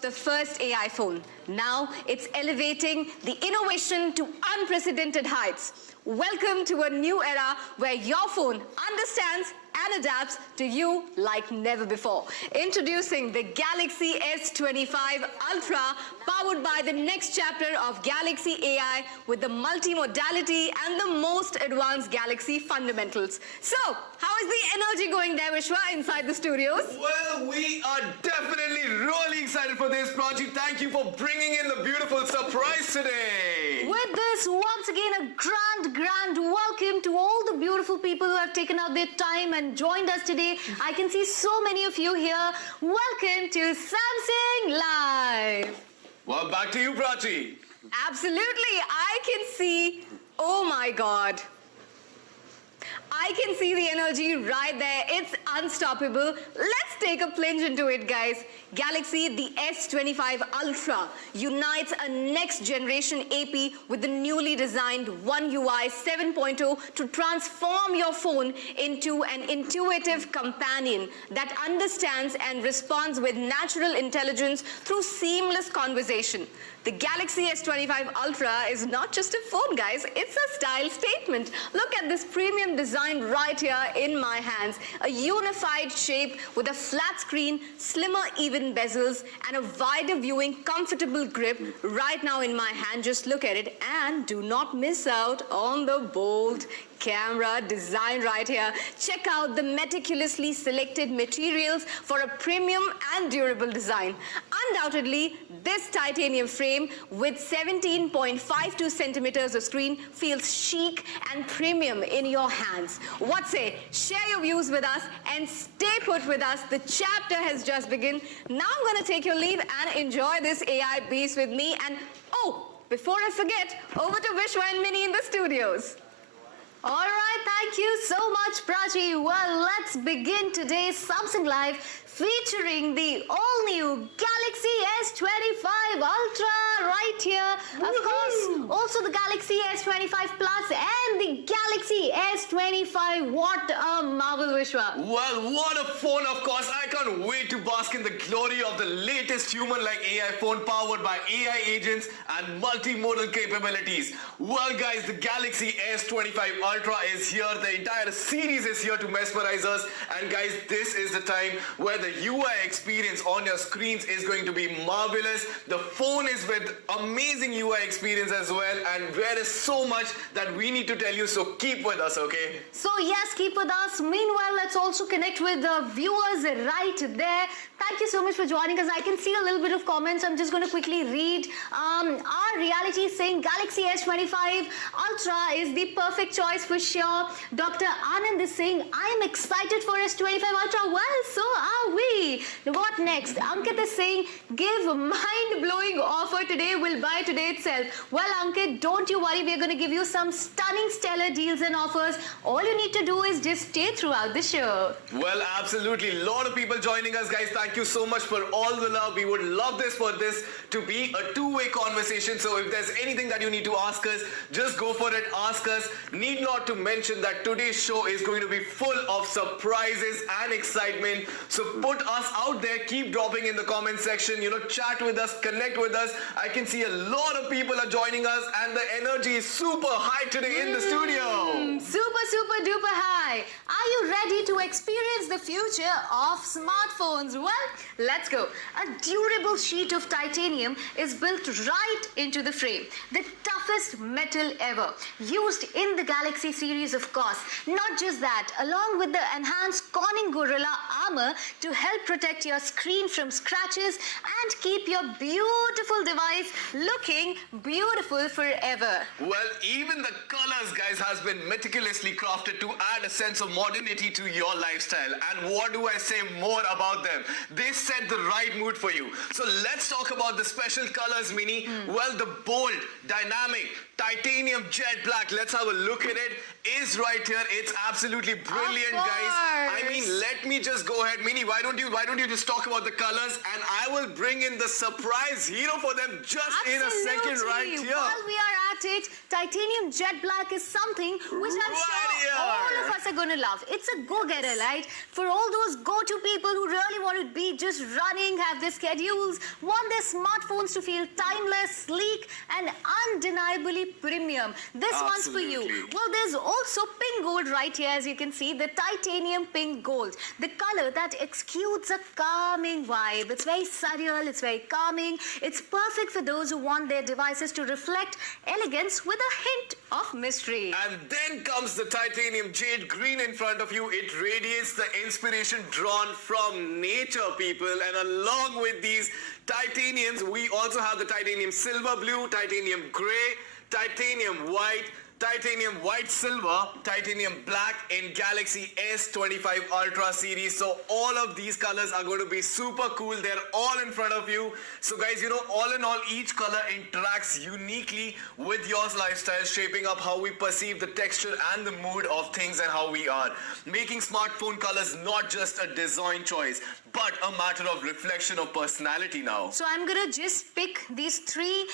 The first AI phone. Now it's elevating the innovation to unprecedented heights. Welcome to a new era where your phone understands and adapts to you like never before. Introducing the Galaxy S25 Ultra, powered by the next chapter of Galaxy AI with the multimodality and the most advanced Galaxy fundamentals. So, how is the energy going there, Vishwa, inside the studios? Well, we are definitely really excited for this project. Thank you for bringing in the beautiful surprise today. With this, once again, a grand welcome to all the beautiful people who have taken out their time and joined us today. I can see so many of you here. Welcome to Samsung Live. Well, back to you, Prachi. Absolutely. I can see, oh my God. I can see the energy right there. It's unstoppable. Let's take a plunge into it, guys. Galaxy, the S25 Ultra, unites a next-generation AP with the newly designed One UI 7.0 to transform your phone into an intuitive companion that understands and responds with natural intelligence through seamless conversation. The Galaxy S25 Ultra is not just a phone, guys. It's a style statement. Look at this premium design right here in my hands. A unified shape with a flat screen, slimmer even bezels, and a wider viewing, comfortable grip right now in my hand. Just look at it and do not miss out on the bold camera design right here. Check out the meticulously selected materials for a premium and durable design. Undoubtedly, this titanium frame with 17.52 centimeters of screen feels chic and premium in your hands. What say? Share your views with us and stay put with us. The chapter has just begun. Now I'm going to take your leave and enjoy this AI beast with me. And oh, before I forget, over to Vishwa and Mini in the studios. All right, thank you so much, Prachi. Well, let's begin today's Samsung Live featuring the all-new Galaxy S25 Ultra right here. Of course, also the Galaxy S25 Plus and the Galaxy S25. What a marvel, Vishwa. Well, what a phone, of course. I can't wait to bask in the glory of the latest human-like AI phone powered by AI agents and multimodal capabilities. Well, guys, the Galaxy S25 Ultra is here. The entire series is here to mesmerize us. And guys, this is the time where the UI experience on your screens is going to be marvelous. The phone is with amazing UI experience as well, and there is so much that we need to tell you, so keep with us, okay? So yes, keep with us. Meanwhile, let's also connect with the viewers right there. Thank you so much for joining us. I can see a little bit of comments. I'm just going to quickly read. Our reality is saying Galaxy S25 Ultra is the perfect choice for sure. Dr. Anand is saying, I'm excited for S25 Ultra. Well, so are we. What next? Ankit is saying, give mind-blowing offer today. We'll buy today itself. Well, Ankit, don't you worry. We're going to give you some stunning stellar deals and offers. All you need to do is just stay throughout the show. Well, absolutely. A lot of people joining us, guys. Thank you so much for all the love. We would love this to be a two-way conversation. So if there's anything that you need to ask us, just go for it. Ask us. Need not to mention that today's show is going to be full of surprises and excitement. So put us out there. Keep dropping in the comment section. Chat with us, connect with us. I can see a lot of people are joining us, and the energy is super high today in the studio. Super duper high. Are you ready to experience the future of smartphones? Well, let's go. A durable sheet of titanium is built right into the frame. The toughest metal ever. Used in the Galaxy series, of course. Not just that, along with the enhanced Corning Gorilla armor to help protect your screen from scratches and keep your beautiful device looking beautiful forever. Well, even the colors, guys, has been meticulously crafted to add a sense of modernity to your lifestyle. And what do I say more about them? They set the right mood for you. So let's talk about the special colors, Mini. Well, the bold, dynamic, titanium jet black, let's have a look at it, is right here. It's absolutely brilliant, guys. I mean, let me just go ahead. Mini, why don't you just talk about the colors, and I will bring in the surprise hero for them just in a second right here. While we are at at it, titanium jet black is something which I'm Right sure here. all of us are going to love. It's a go-getter, right? For all those go-to people who really want to be just running, have their schedules, want their smartphones to feel timeless, sleek, and undeniably premium. This one's for you. Absolutely. Well, there's also pink gold right here, as you can see, the titanium pink gold. The color that exudes a calming vibe. It's very surreal, it's very calming. It's perfect for those who want their devices to reflect elegance with a hint of mystery. And then comes the titanium jade green in front of you. It radiates the inspiration drawn from nature, people. And along with these titaniums, we also have the titanium silver blue, titanium gray, titanium white silver, titanium black in Galaxy S25 Ultra series. So all of these colors are going to be super cool. They're all in front of you. So guys, you know, all in all, each color interacts uniquely with your lifestyle, shaping up how we perceive the texture and the mood of things and how we are. Making smartphone colors not just a design choice, but a matter of reflection of personality now. So I'm gonna just pick these three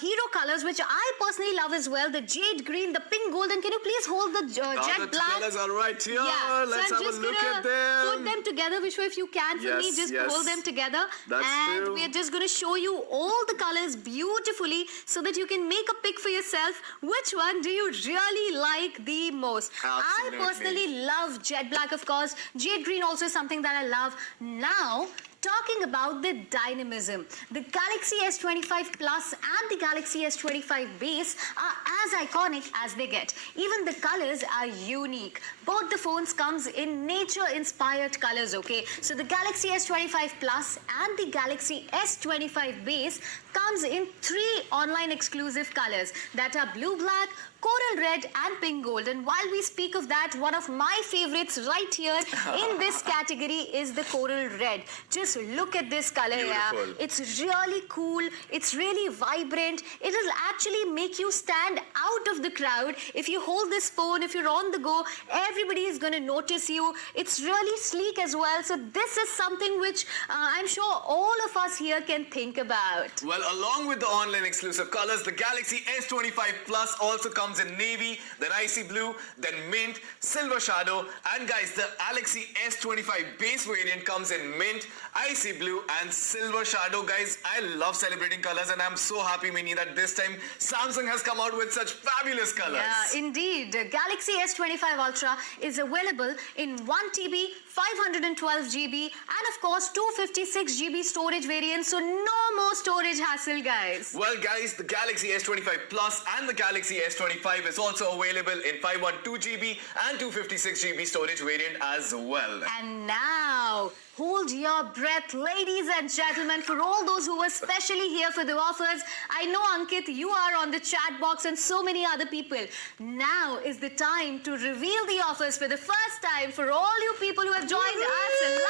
hero colors, which I personally love as well. The jade green, the pink gold, and can you please hold the jet The black? colors are right here. Yeah, Let's so I'm have just a look gonna at them. put them together, Vishwa, if you can for me, Yes, just yes. hold them together. That's and true. we're just gonna show you all the colors beautifully so that you can make a pick for yourself. Which one do you really like the most? Absolutely. I personally love jet black, of course. Jade green also is something that I love. Now, talking about the dynamism, the Galaxy S25 Plus and the Galaxy S25 Base are as iconic as they get. Even the colors are unique. Both the phones comes in nature-inspired colors, okay? So the Galaxy S25 Plus and the Galaxy S25 Base comes in three online exclusive colors that are blue black, coral red and pink gold. And while we speak of that, one of my favorites right here in this category is the coral red. Just look at this color here. Beautiful. It's really cool. It's really vibrant. It will actually make you stand out of the crowd. If you hold this phone, if you're on the go, everybody is going to notice you. It's really sleek as well. So this is something which I'm sure all of us here can think about. Well, along with the online exclusive colors, the Galaxy S25 Plus also comes in navy, then icy blue, then mint, silver shadow, and guys, the Galaxy S25 base variant comes in mint, icy blue, and silver shadow. Guys, I love celebrating colors, and I'm so happy, Minnie, that this time Samsung has come out with such fabulous colors. Yeah, indeed. Galaxy S25 Ultra is available in 1 TB, 512 GB, and of course 256 GB storage variant. So no more storage hassle, guys. Well, guys, the Galaxy S25 Plus and the Galaxy S25 is also available in 512 GB and 256 GB storage variant as well. And now, hold your breath, ladies and gentlemen, for all those who were specially here for the offers. I know, Ankit, you are on the chat box and so many other people. Now is the time to reveal the offers for the first time for all you people who have joined us live.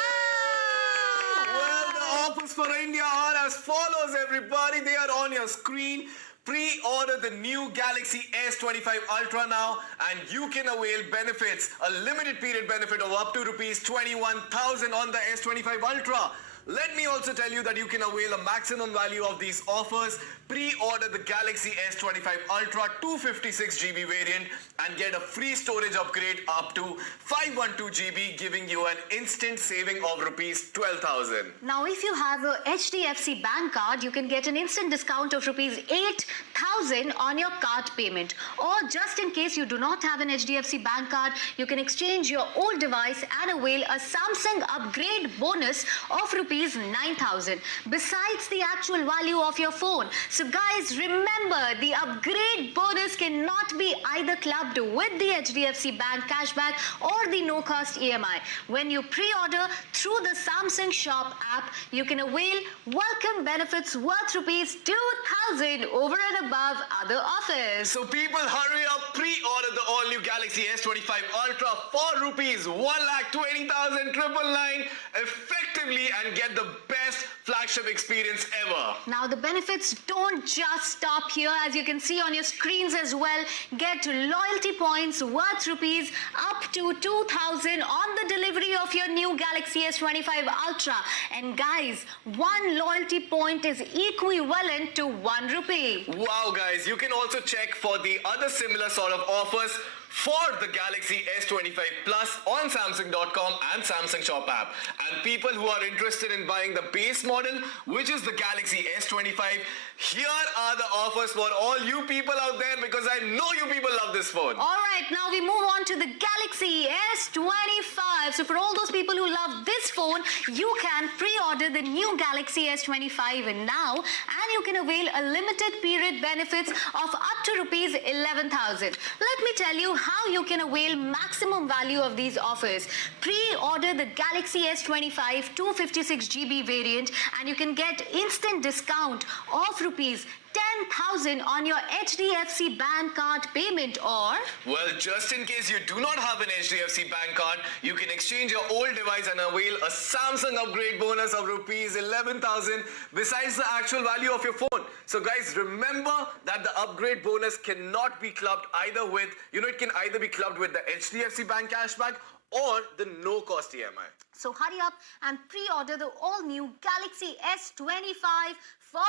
Well, the offers for India are as follows, everybody. They are on your screen. Pre-order the new Galaxy S25 Ultra now and you can avail benefits, a limited period benefit of up to rupees 21,000 on the S25 Ultra. Let me also tell you that you can avail a maximum value of these offers. Pre-order the Galaxy S25 Ultra 256 GB variant and get a free storage upgrade up to 512 GB, giving you an instant saving of rupees 12,000. Now, if you have a HDFC bank card, you can get an instant discount of rupees 8,000 on your card payment. Or just in case you do not have an HDFC bank card, you can exchange your old device and avail a Samsung upgrade bonus of rupees 9,000 besides the actual value of your phone. So guys, remember, the upgrade bonus cannot be either clubbed with the HDFC Bank cashback or the no-cost EMI. When you pre-order through the Samsung Shop app, you can avail welcome benefits worth rupees 2,000 over and above other offers. So people, hurry up, pre-order the all-new Galaxy S25 Ultra for rupees 1,20,999 effectively and get the best flagship experience ever. Now, the benefits don't just stop here. As you can see on your screens as well, get loyalty points worth rupees up to 2,000 on the delivery of your new Galaxy S25 Ultra. And guys, one loyalty point is equivalent to 1 rupee. Wow, guys, you can also check for the other similar sort of offers for the Galaxy S25 Plus on Samsung.com and Samsung Shop app. And people who are interested in buying the base model, which is the Galaxy S25, here are the offers for all you people out there, because I know you people love this phone. All right, now we move on to the Galaxy S25. So for all those people who love this phone, you can pre-order the new Galaxy S25 now, and you can avail a limited period benefits of up to rupees 11,000. Let me tell you how you can avail maximum value of these offers. Pre-order the Galaxy S25 256GB variant, and you can get instant discount of rupees 10,000 on your HDFC bank card payment. Or well, just in case you do not have an HDFC bank card, you can exchange your old device and avail a Samsung upgrade bonus of rupees 11,000 besides the actual value of your phone. So guys, remember that the upgrade bonus cannot be clubbed either with, it can either be clubbed with the HDFC bank cashback or the no-cost EMI. so hurry up and pre-order the all-new Galaxy S25 for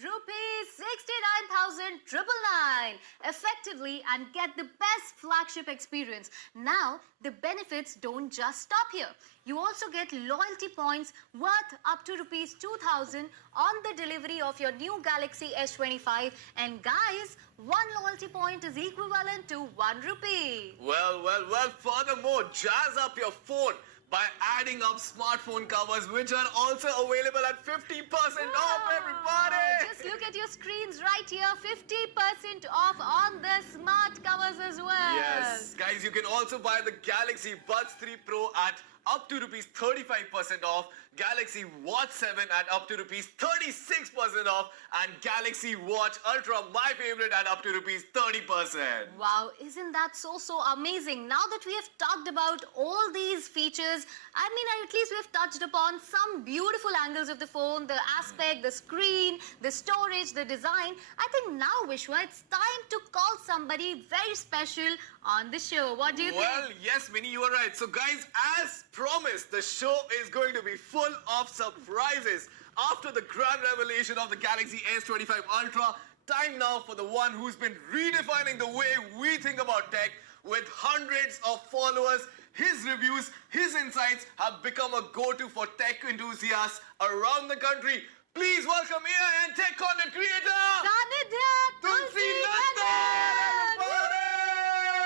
rupees 69,999 effectively, and get the best flagship experience. Now, the benefits don't just stop here. You also get loyalty points worth up to rupees 2,000 on the delivery of your new Galaxy S25. And guys, one loyalty point is equivalent to 1 rupee. Well, furthermore, jazz up your phone by adding up smartphone covers, which are also available at 50% off, everybody! Just look at your screens right here, 50% off on the smart covers as well. Yes, guys, you can also buy the Galaxy Buds 3 Pro at up to rupees 35% off, Galaxy Watch 7 at up to rupees 36% off, and Galaxy Watch Ultra, my favorite, at up to rupees 30%. Wow, isn't that so amazing? Now that we have talked about all these features, I mean, at least we've touched upon some beautiful angles of the phone, the aspect, the screen, the storage, the design. I think now, Vishwa, it's time to call somebody very special on the show. What do you think? Well, yes, Minnie, you are right. So guys, as promised, the show is going to be full of surprises. After the grand revelation of the Galaxy S25 Ultra, time now for the one who's been redefining the way we think about tech with hundreds of followers. His reviews, his insights have become a go-to for tech enthusiasts around the country. Please welcome AI and tech content creator, Sanidhya Tulsi Nandan, everybody!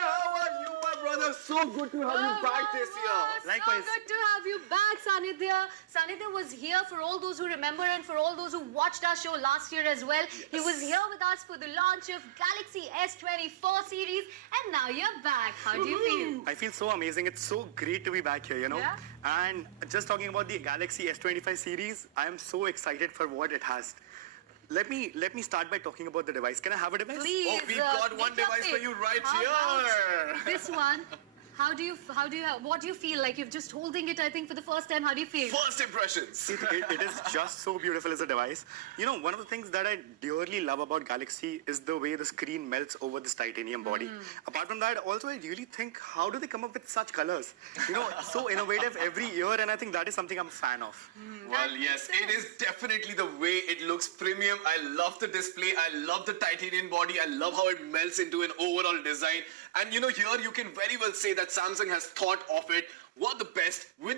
How are you, my brother? So good to have you back this year. Likewise. So good to have you back, Sanidhya. Sanidhya was here, for all those who remember and for all those who watched our show last year as well. Yes. He was here with us for the launch of Galaxy S24 series, and now you're back. How do you feel? I feel so amazing. It's so great to be back here, Yeah? And just talking about the Galaxy S25 series, I am so excited for what it has. Let me start by talking about the device. Can I have a device? Please. Oh, we've got one device for you right here. This one. What do you feel like? You're just holding it, I think, for the first time. How do you feel? First impressions. It is just so beautiful as a device. One of the things that I dearly love about Galaxy is the way the screen melts over this titanium body. Apart from that, also, I really think, how do they come up with such colors? So innovative every year, and I think that is something I'm a fan of. Well, yes, it is definitely the way it looks premium. I love the display. I love the titanium body. I love how it melts into an overall design. And here you can very well say that Samsung has thought of it with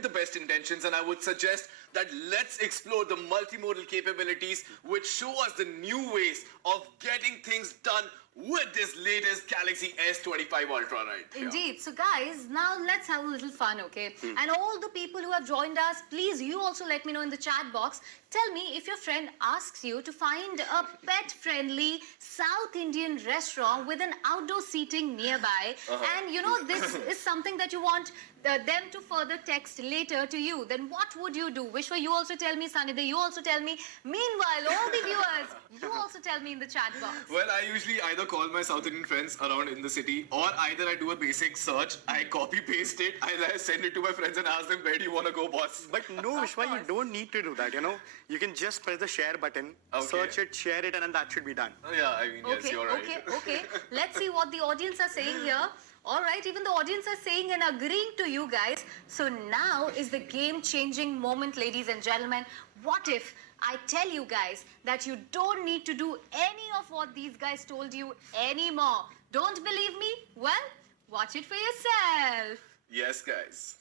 the best intentions, and I would suggest that let's explore the multimodal capabilities which show us the new ways of getting things done with this latest Galaxy S25 Ultra, right? Indeed. So guys, now let's have a little fun, okay? And all the people who have joined us, please, you also let me know in the chat box. Tell me if your friend asks you to find a pet-friendly South Indian restaurant with an outdoor seating nearby. And this is something that you want them to further text later to you, then what would you do? Vishwa, you also tell me. Sanidhya, you also tell me. Meanwhile, all the viewers, you also tell me in the chat box. Well, I usually either call my South Indian friends around in the city, or either I do a basic search, I copy paste it, I send it to my friends and ask them, where do you want to go, boss? But no, Vishwa, you don't need to do that, you know. You can just press the share button, Okay. search it, share it, and then that should be done. Oh, yeah, I mean, yes, Okay, you're right. okay. Let's see what the audience are saying here. All right, even the audience are saying and agreeing to you guys. So now is the game-changing moment, ladies and gentlemen. What if I tell you guys that you don't need to do any of what these guys told you anymore? Don't believe me? Well, watch it for yourself. Yes, guys.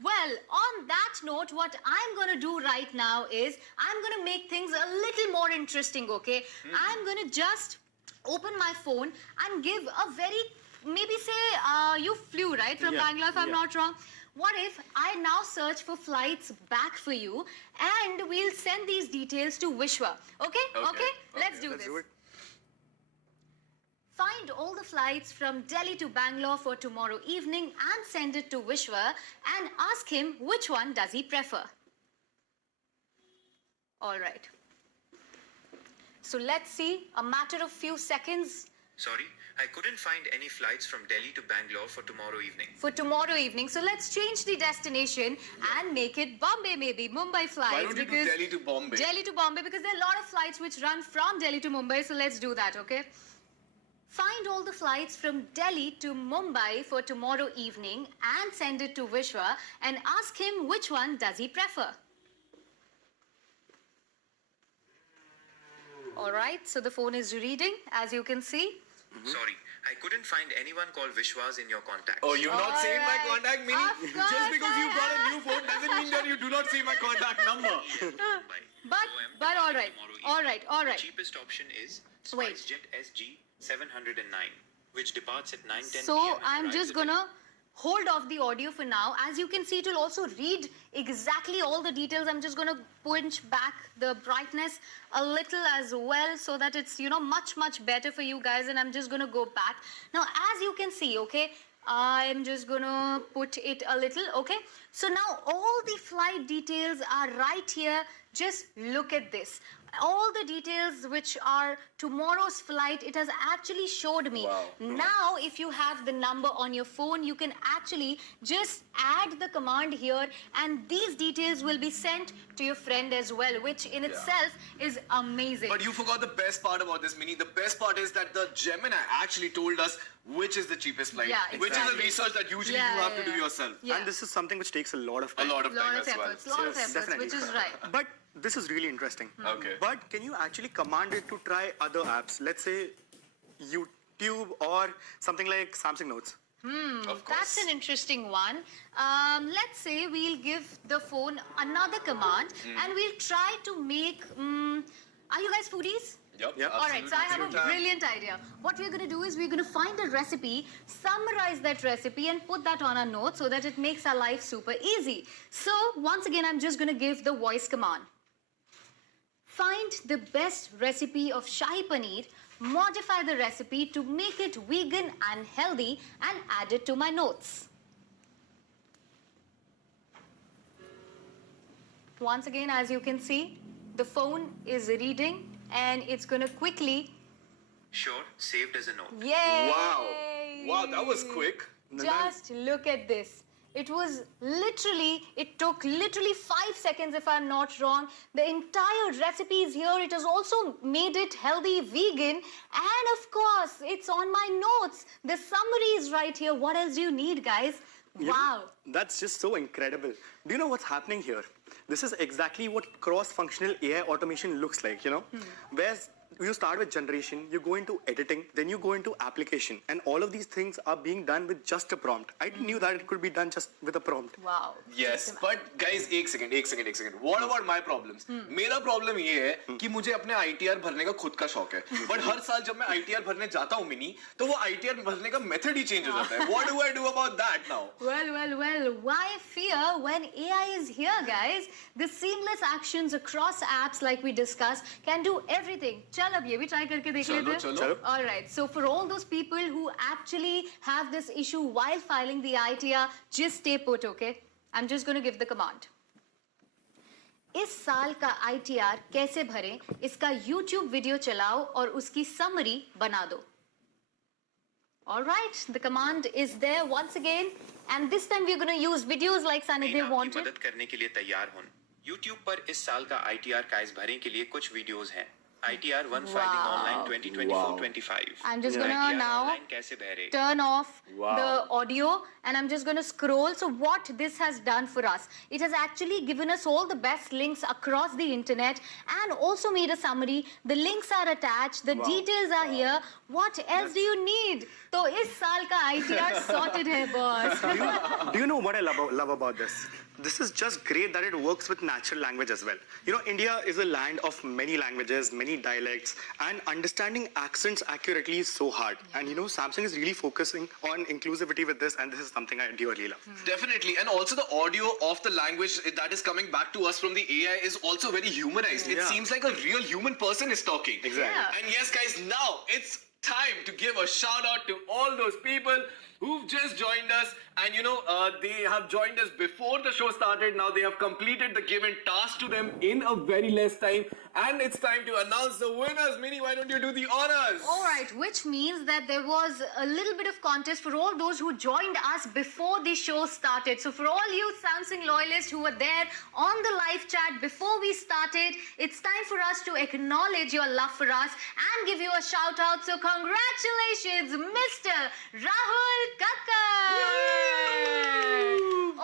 Well, on that note, what I'm going to do right now is I'm going to make things a little more interesting, okay? I'm going to just open my phone and give a very, maybe say you flew, right, from Yeah, Bangalore, if I'm yeah. not wrong. What if I now search for flights back for you and we'll send these details to Vishwa, okay? Okay, Let's do Let's this. do it. Find all the flights from Delhi to Bangalore for tomorrow evening and send it to Vishwa and ask him which one does he prefer. All right. So let's see, a matter of few seconds Sorry, I couldn't find any flights from Delhi to Bangalore for tomorrow evening. for tomorrow evening. So let's change the destination and make it Bombay maybe, Mumbai flights. Why don't you do because Delhi to Bombay? Delhi to Bombay because there are a lot of flights which run from Delhi to Mumbai. So let's do that, okay? Find all the flights from Delhi to Mumbai for tomorrow evening and send it to Vishwa and ask him which one does he prefer. All right, so the phone is reading, as you can see. Sorry, I couldn't find anyone called Vishwas in your contacts. Oh, you've not saved my Alright. contact, meaning Of course just because I you've got a new phone doesn't mean that you do not save my contact number. Mumbai. But all right, Tomorrow evening. all right. The cheapest option is Wait. SpiceJet SG 709, which departs at 9:10 So p.m. and I'm arrives just at gonna hold off the audio for now. As you can see, it will also read exactly all the details. I'm just gonna punch back the brightness a little as well so that it's, you know, much better for you guys. And I'm just gonna go back. Now, as you can see, okay, I'm just gonna put it a little, okay? So now all the flight details are right here. Just look at this. All the details which are tomorrow's flight, it has actually showed me. Wow. Now, if you have the number on your phone, you can actually just add the command here and these details will be sent to your friend as well, which in itself is amazing. But you forgot the best part about this, Mini. The best part is that the Gemini actually told us which is the cheapest flight, Yeah, which is exactly. the research that usually Yeah, you have to yeah, do yeah. yourself. Yeah. And this is something which takes a lot of A time. lot of time lot of as well. efforts, lot of efforts, definitely. which is right. But this is really interesting. Okay. But can you actually command it to try other apps? Let's say YouTube or something like Samsung Notes. Of course. That's an interesting one. Let's say we'll give the phone another command and we'll try to make. Are you guys foodies? Yep. Yep. All right, so I have a Absolutely. brilliant idea. What we're going to do is we're going to find a recipe, summarize that recipe, and put that on our notes so that it makes our life super easy. So, once again, I'm just going to give the voice command. Find the best recipe of Shahi Paneer, modify the recipe to make it vegan and healthy, and add it to my notes. Once again, as you can see, the phone is reading and it's going to quickly. Sure, saved as a note. Yay! Wow, that was quick. Just look at this. It took literally 5 seconds if I'm not wrong. The entire recipe is here. It has also made it healthy, vegan. And of course, it's on my notes. The summary is right here. What else do you need, guys? You know, Wow. That's just so incredible. Do you know what's happening here? This is exactly what cross-functional AI automation looks like, you know? Where you start with generation, you go into editing, then you go into application. And all of these things are being done with just a prompt. I knew that it could be done just with a prompt. Wow. Yes, but guys, एक second. What about my problems? मेरा problem ये है कि मुझे अपने ITR भरने का खुद का शौक है. But हर साल जब मैं ITR भरने जाता हूँ मिनी, तो वो ITR भरने का method ही change हो जाता है. What do I do about that now? Well, why fear when AI is here, guys? The seamless actions across apps like we discussed can do everything. Just फिलहाल अब ये भी ट्राई करके देख चलो, लेते हैं. चलो. All right. So for all those people who actually have this issue while filing the ITR, just stay put, okay? I'm just going to give the command. इस साल का ITR कैसे भरें, इसका YouTube वीडियो चलाओ और उसकी समरी बना दो. All right, the command is there once again, and this time we're going to use videos like Sunny मैं they आपकी wanted. मदद करने के लिए तैयार हूँ. YouTube पर इस साल का ITR काइस भरें के लिए कुछ वीडियोस हैं. ITR 1 filing Wow. online 2024-25. I'm just gonna ITR now online कैसे भरे? turn off Wow. the audio and I'm just going to scroll. So what this has done for us, it has actually given us all the best links across the internet and also made a summary. The links are attached, the details are here. What else do you need? So इस साल का ITR sorted है boss. Do you know what I love about this? This is just great that it works with natural language as well. You know, India is a land of many languages, many dialects, and understanding accents accurately is so hard. And you know, Samsung is really focusing on inclusivity with this, and this is something I dearly love. Definitely, and also the audio of the language that is coming back to us from the AI is also very humanized. It Yeah. seems like a real human person is talking. Exactly. Yeah. And yes, guys, now it's time to give a shout out to all those people who've just joined us, and you know, they have joined us before the show started. Now they have completed the given task to them in a very less time, and it's time to announce the winners. Mini, why don't you do the honors? All right, which means that there was a little bit of contest for all those who joined us before the show started. So for all you Samsung loyalists who were there on the live chat before we started, it's time for us to acknowledge your love for us and give you a shout out. So congratulations, Mr. Rahul Kakkar.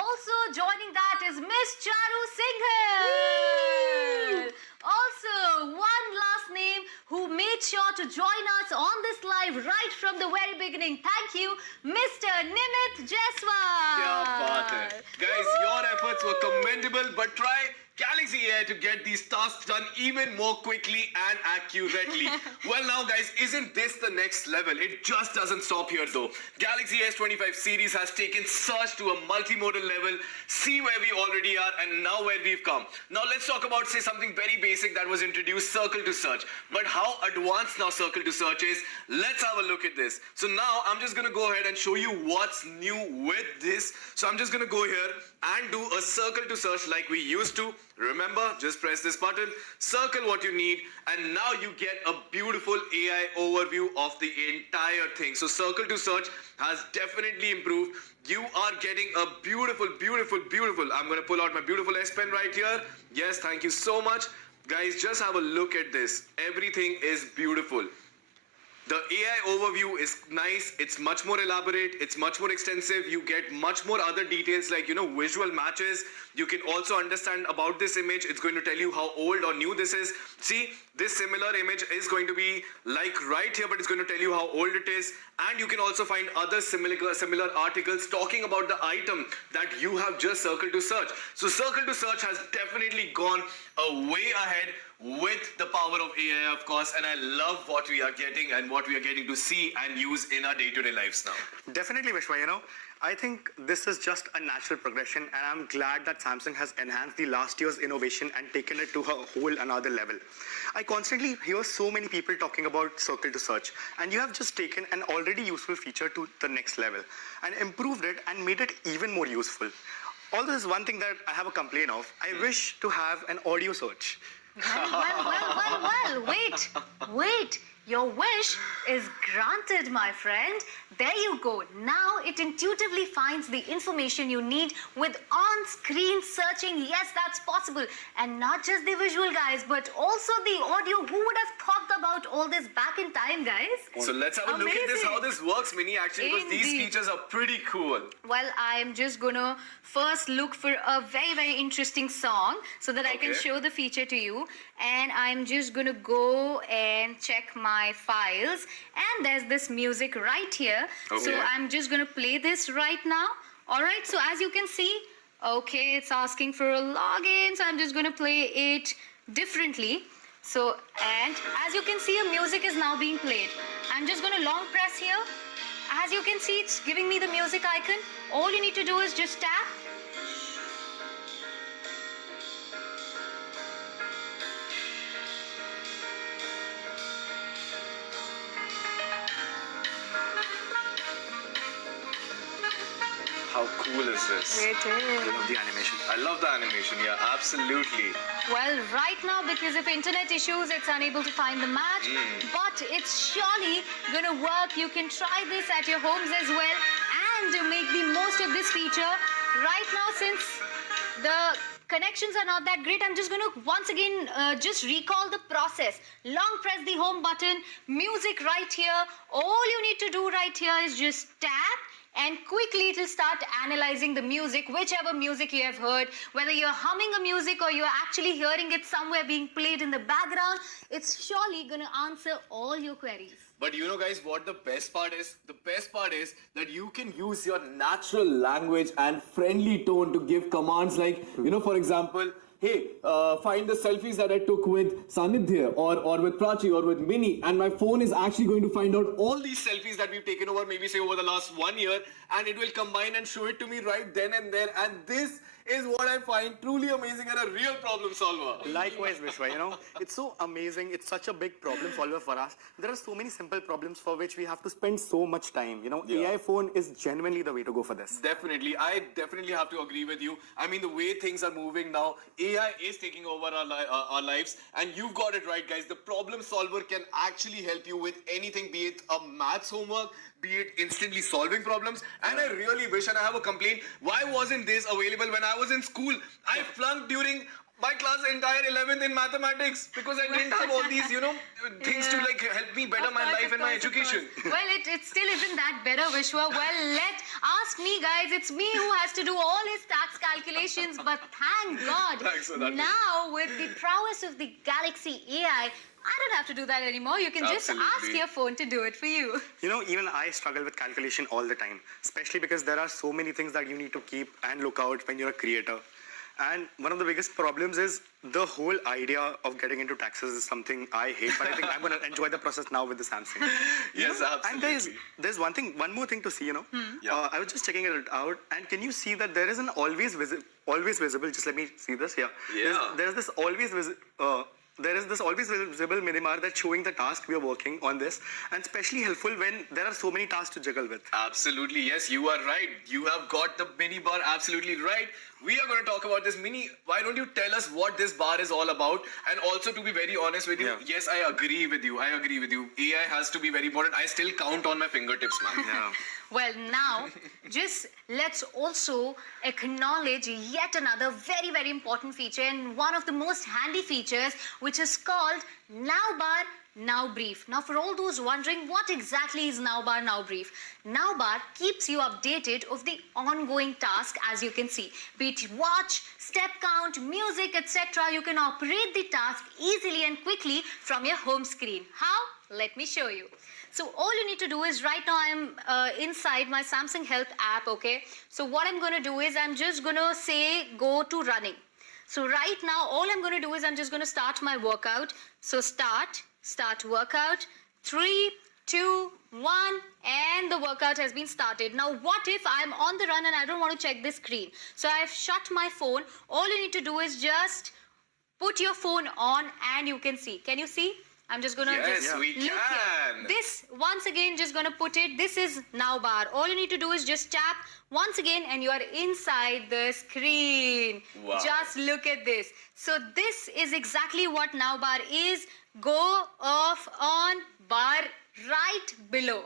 Also joining that is Miss Charu Singhal. Also, one last name who made sure to join us on this live right from the very beginning. Thank you, Mr. Nimit Jaiswal. Kya baat hai. Guys, your efforts were commendable, but try Galaxy AI to get these tasks done even more quickly and accurately. Well now guys, isn't this the next level? It just doesn't stop here though. Galaxy S25 series has taken search to a multimodal level. See where we already are and now where we've come. Now let's talk about say something very basic that was introduced, Circle to Search. But how advanced now Circle to Search is, let's have a look at this. So now I'm just gonna go ahead and show you what's new with this. So I'm just gonna go here and do a Circle to Search like we used to. Remember, just press this button, circle what you need, and now you get a beautiful AI overview of the entire thing. So Circle to Search has definitely improved. You are getting a beautiful, I'm going to pull out my beautiful S Pen right here. Yes, thank you so much. Guys, just have a look at this. Everything is beautiful. The AI overview is nice, it's much more elaborate, it's much more extensive, you get much more other details like, you know, visual matches. You can also understand about this image, it's going to tell you how old or new this is. See, this similar image is going to be like right here, but it's going to tell you how old it is. And you can also find other similar articles talking about the item that you have just circled to search. So Circle to Search has definitely gone way ahead with the power of AI, of course, and I love what we are getting and what we are getting to see and use in our day-to-day lives now. Definitely, Vishwa, you know, I think this is just a natural progression, and I'm glad that Samsung has enhanced the last year's innovation and taken it to a whole another level. I constantly hear so many people talking about Circle to Search, and you have just taken an already useful feature to the next level and improved it and made it even more useful. Although there's one thing that I have a complaint of. I wish to have an audio search. Well, wait. Your wish is granted, my friend. There you go. Now it intuitively finds the information you need with on-screen searching. Yes, that's possible. And not just the visual, guys, but also the audio. Who would have thought about all this back in time, guys? So let's have a look at this, how this works, Mini, actually, because these Indeed. features are pretty cool. Well, I'm just gonna first look for a very, very interesting song so that I can Okay. show the feature to you. And I'm just gonna go and check my files. And there's this music right here. So Okay. I'm just gonna play this right now. All right, so as you can see, okay, it's asking for a login. So I'm just gonna play it differently. So, and as you can see, a music is now being played. I'm just gonna long press here. As you can see, it's giving me the music icon. All you need to do is just tap. cool is this? It I is. love the animation. I love the animation, yeah, absolutely. Well, right now, because of internet issues, it's unable to find the match. But it's surely gonna work. You can try this at your homes as well and make the most of this feature. Right now, since the connections are not that great, I'm just gonna once again just recall the process. Long press the home button, music right here. All you need to do right here is just tap, and quickly it will start analyzing the music, whichever music you have heard, whether you're humming a music or you're actually hearing it somewhere being played in the background. It's surely gonna answer all your queries. But you know, guys, what the best part is? The best part is that you can use your natural language and friendly tone to give commands like, you know, for example, hey, find the selfies that I took with Sanidhya or with Prachi or with Minnie, and my phone is actually going to find out all these selfies that we've taken over, maybe say over the last 1 year, and it will combine and show it to me right then and there. And this is what I find truly amazing and a real problem solver. Likewise, Vishwa, you know, it's so amazing. It's such a big problem solver for us. There are so many simple problems for which we have to spend so much time. You know, Yeah. AI phone is genuinely the way to go for this. Definitely, I definitely have to agree with you. I mean, the way things are moving now, AI is taking over our lives, and you've got it right, guys. The problem solver can actually help you with anything, be it a maths homework, be it instantly solving problems. And I really wish, and I have a complaint, why wasn't this available when I was in school? I flunked during my class entire 11th in mathematics because I didn't have all these, you know, things to like help me better Of my course, life of and my course, of education. course. Well, it still isn't that better, Vishwa. Well, ask me, guys. It's me who has to do all his tax calculations. But thank God, Thanks for that. now with the prowess of the Galaxy AI, I don't have to do that anymore. You can just ask Absolutely. your phone to do it for you. You know, even I struggle with calculation all the time, especially because there are so many things that you need to keep and look out when you're a creator. And one of the biggest problems is the whole idea of getting into taxes is something I hate, but I think I'm going to enjoy the process now with the Samsung. Yes, And guys, absolutely. there's one more thing to see, you know. Yeah. I was just checking it out, and can you see that there is an always visible, just let me see this, yeah. Yeah. There's this always visible, there is this always visible minimar that's showing the task we are working on this, and especially helpful when there are so many tasks to juggle with. Absolutely, yes, you are right. You have got the mini bar absolutely right. We are going to talk about this mini. Why don't you tell us what this bar is all about? And also, to be very honest with you, Yeah. yes, I agree with you. I agree with you. AI has to be very important. I still count on my fingertips, man. Yeah. Well, now, just let's also acknowledge yet another very, very important feature and one of the most handy features, which is called Now Bar, Now Brief. Now, for all those wondering what exactly is Now Bar, Now Brief, Now Bar keeps you updated of the ongoing task, as you can see. Be it watch, step count, music, etc. You can operate the task easily and quickly from your home screen. How? Let me show you. So all you need to do is, right now I'm inside my Samsung Health app, okay? So what I'm going to do is I'm just going to say go to running. So right now all I'm going to do is I'm just going to start my workout. So start workout, 3, 2, 1, and the workout has been started. Now what if I'm on the run and I don't want to check the screen? So I've shut my phone. All you need to do is just put your phone on and you can see. Can you see? I'm just gonna Yes, just we look can. here. This, once again, just gonna put it, this is Now Bar. All you need to do is just tap once again and you are inside the screen. Wow. Just look at this. So this is exactly what Now Bar is. Go off on bar right below.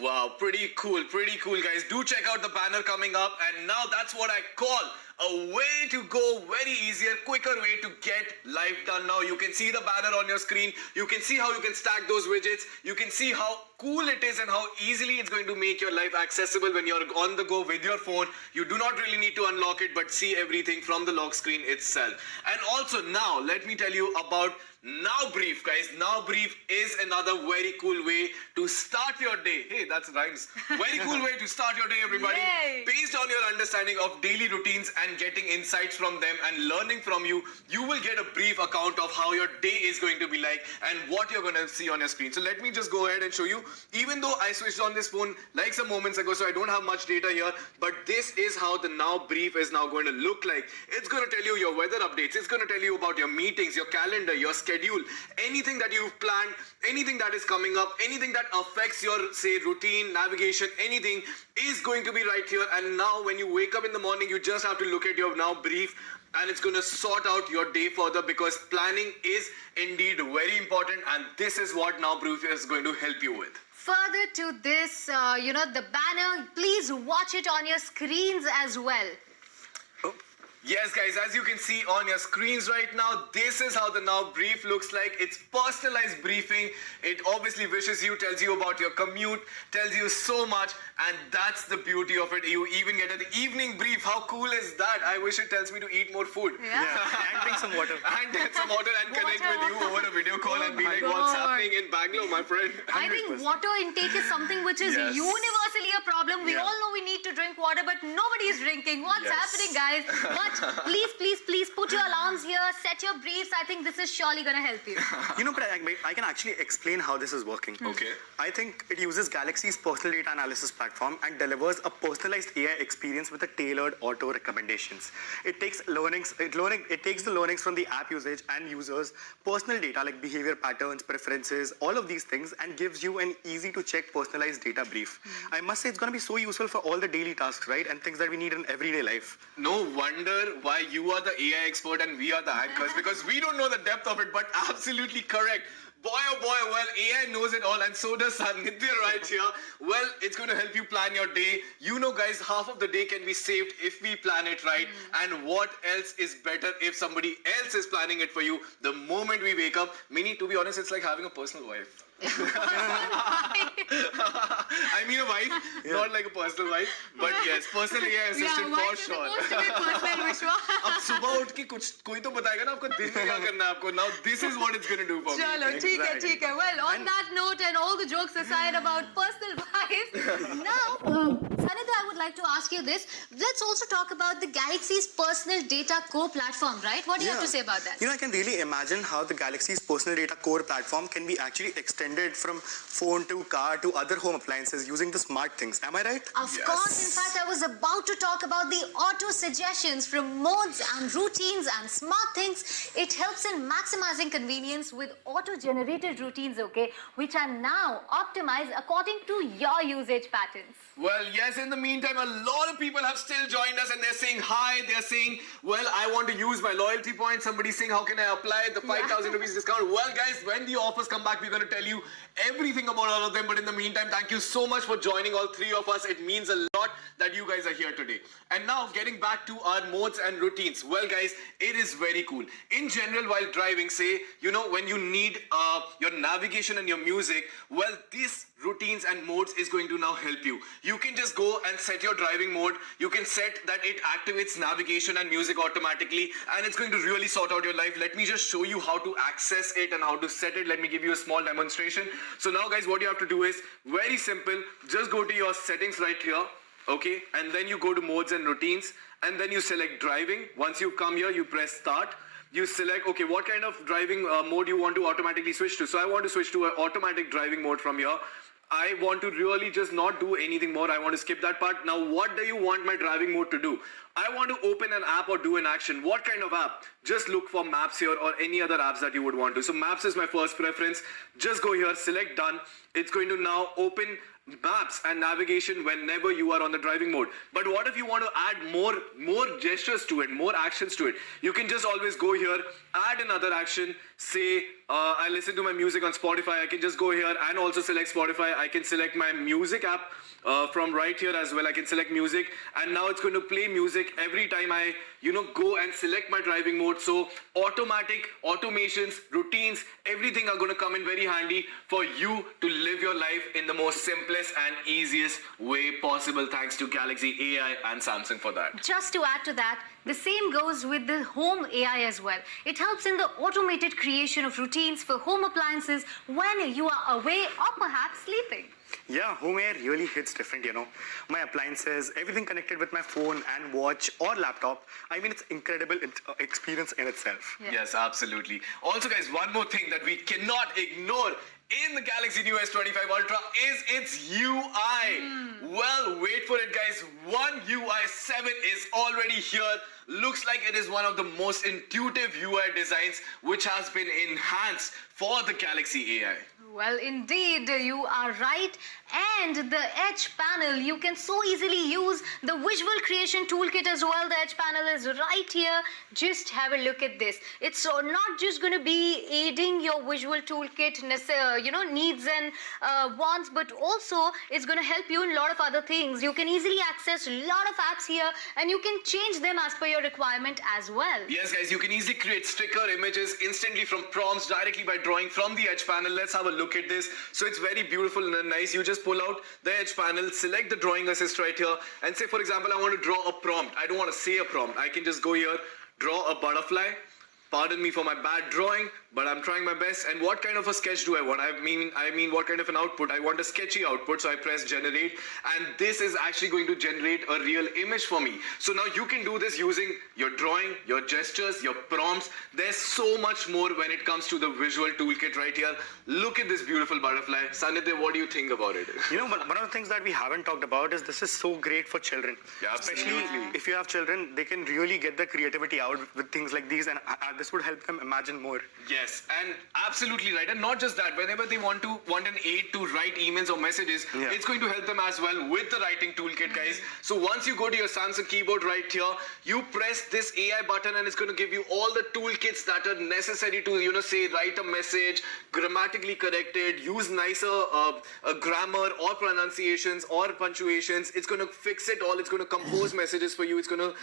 Wow, pretty cool, guys. Do check out the banner coming up. And now that's what I call a way to go, very easier, quicker way to get life done. Now you can see the banner on your screen. You can see how you can stack those widgets. You can see how cool it is and how easily it's going to make your life accessible when you're on the go with your phone. You do not really need to unlock it, but see everything from the lock screen itself. And also now, let me tell you about Now Brief, guys. Now Brief is another very cool way to start your day. Hey, that's rhymes. Very cool way to start your day, everybody. Yay. Based on your understanding of daily routines and getting insights from them and learning from you, you will get a brief account of how your day is going to be like and what you're going to see on your screen. So let me just go ahead and show you. even though I switched on this phone like some moments ago, so I don't have much data here, but this is how the Now Brief is now going to look like. It's going to tell you your weather updates. It's going to tell you about your meetings, your calendar, your schedule, anything that you've planned, anything that is coming up, anything that affects your, say, routine, navigation, anything is going to be right here. And now when you wake up in the morning, you just have to look at your Now Brief, and it's going to sort out your day further, because planning is indeed very important, and this is what Now Brief is going to help you with. Further to this, the banner, please watch it on your screens as well. Yes, guys, as you can see on your screens right now, this is how the Now Brief looks like. It's personalized briefing. It obviously wishes you, tells you about your commute, tells you so much, and that's the beauty of it. You even get an evening brief. How cool is that? I wish it tells me to eat more food. Yeah. And drink some water. And get some water and connect with you over a video call and be my like, what's God. happening in Bangalore, my friend? I think 100%. water intake is something which is Yes. universally a problem. We Yeah. all know we need to drink water, but nobody is drinking. What's Yes. happening, guys? But please put your alarms here, set your briefs. I think this is surely going to help you. But I can actually explain how this is working. Okay. I think it uses Galaxy's personal data analysis platform and delivers a personalized AI experience with a tailored auto recommendations. It takes the learnings from the app usage and users' personal data like behavior patterns, preferences, all of these things, and gives you an easy to check personalized data brief. I must say it's going to be so useful for all the daily tasks, right? And things that we need in everyday life. No wonder why you are the AI expert and we are the anchors, because we don't know the depth of it, but absolutely correct. Boy, oh boy, well, AI knows it all, and so does Nitya right here. Well, it's going to help you plan your day. You know, guys, half of the day can be saved if we plan it right. And what else is better if somebody else is planning it for you the moment we wake up? Meaning, to be honest, it's like having a personal wife. I mean a wife, not like a personal wife, but yes, personal AI assistant for sure. अब सुबह उठ के कुछ कोई तो बताएगा ना आपको दिन में क्या करना है आपको. Now this is what it's going to do for me. Chalo, ठीक है. Well, on that note and all the jokes aside about personal wives, now, Sanitha, I would like to ask you this. Let's also talk about the Galaxy's personal data core platform, right? What do you have to say about that? I can really imagine how the Galaxy's personal data core platform can be actually extended from phone to car to other home appliances using the smart things. Am I right? Of course, in fact, I was about to talk about the auto suggestions from modes and routines and smart things. It helps in maximizing convenience with auto-generated routines, okay, which are now optimized according to your usage patterns. Well, yes, in the meantime, a lot of people have still joined us and they're saying hi. They're saying, well, I want to use my loyalty points. Somebody's saying, how can I apply the 5,000 rupees discount? Well, guys, when the offers come back, we're going to tell you everything about all of them. But in the meantime, thank you so much for joining all three of us. It means a lot that you guys are here today. And now, getting back to our modes and routines. Well, guys, it is very cool. In general, while driving, say, when you need your navigation and your music, well, this routines and modes is going to now help you. You can just go and set your driving mode. You can set that it activates navigation and music automatically, and it's going to really sort out your life. Let me just show you how to access it and how to set it. Let me give you a small demonstration. So now, guys, what you have to do is very simple. Just go to your settings right here. Okay, and then you go to modes and routines, and then you select driving. Once you come here, you press start. You select, okay, what kind of driving mode you want to automatically switch to. So I want to switch to an automatic driving mode from here. I want to really just not do anything more. I want to skip that part. Now, what do you want my driving mode to do? I want to open an app or do an action. What kind of app? Just look for Maps here or any other apps that you would want to. So Maps is my first preference. Just go here, select done. It's going to now open Maps and navigation whenever you are on the driving mode. But what if you want to add more gestures to it, more actions to it? You can just always go here, add another action. Say, I listen to my music on Spotify. I can just go here and also select Spotify. I can select my music app from right here as well. I can select music, and now it's going to play music every time I, go and select my driving mode. So automatic automations, routines, everything are going to come in very handy for you to live your life in the most simplest and easiest way possible, thanks to Galaxy AI and Samsung for that. Just to add to that, the same goes with the home AI as well. It helps in the automated creation of routines for home appliances when you are away or perhaps sleeping. Yeah, home AI really hits different, My appliances, everything connected with my phone and watch or laptop. I mean, it's incredible experience in itself. Yeah. Yes, absolutely. Also, guys, one more thing that we cannot ignore in the Galaxy New S25 Ultra is its UI. Well, wait for it, guys. One UI 7 is already here. Looks like it is one of the most intuitive UI designs which has been enhanced for the Galaxy AI. Well, indeed, you are right. And the Edge panel, you can so easily use the visual creation toolkit as well. The Edge panel is right here. Just have a look at this. It's not just going to be aiding your visual toolkit, needs and wants, but also it's going to help you in a lot of other things. You can easily access a lot of apps here, and you can change them as per your requirement as well. Yes, guys, you can easily create sticker images instantly from prompts directly by drawing from the Edge panel. Let's have a look at this. So it's very beautiful and nice. You just pull out the Edge panel, select the drawing assist right here, and say, for example, I want to draw a prompt. I don't want to say a prompt. I can just go here, draw a butterfly. Pardon me for my bad drawing, but I'm trying my best. And what kind of a sketch do I want? I mean, what kind of an output? I want a sketchy output, so I press generate, and this is actually going to generate a real image for me. So now you can do this using your drawing, your gestures, your prompts. There's so much more when it comes to the visual toolkit right here. Look at this beautiful butterfly. Sanidhya, what do you think about it? You know, one of the things that we haven't talked about is this is so great for children. Yeah, Especially absolutely. if you have children, they can really get their creativity out with things like these, and this would help them imagine more. Yes, and absolutely right. And not just that, whenever they want an aid to write emails or messages, Yeah. it's going to help them as well with the writing toolkit, guys. So once you go to your Samsung keyboard right here, you press this AI button and it's going to give you all the toolkits that are necessary to, say, write a message, grammatically corrected, use nicer grammar or pronunciations or punctuations. It's going to fix it all. It's going to compose messages for you. It's going to,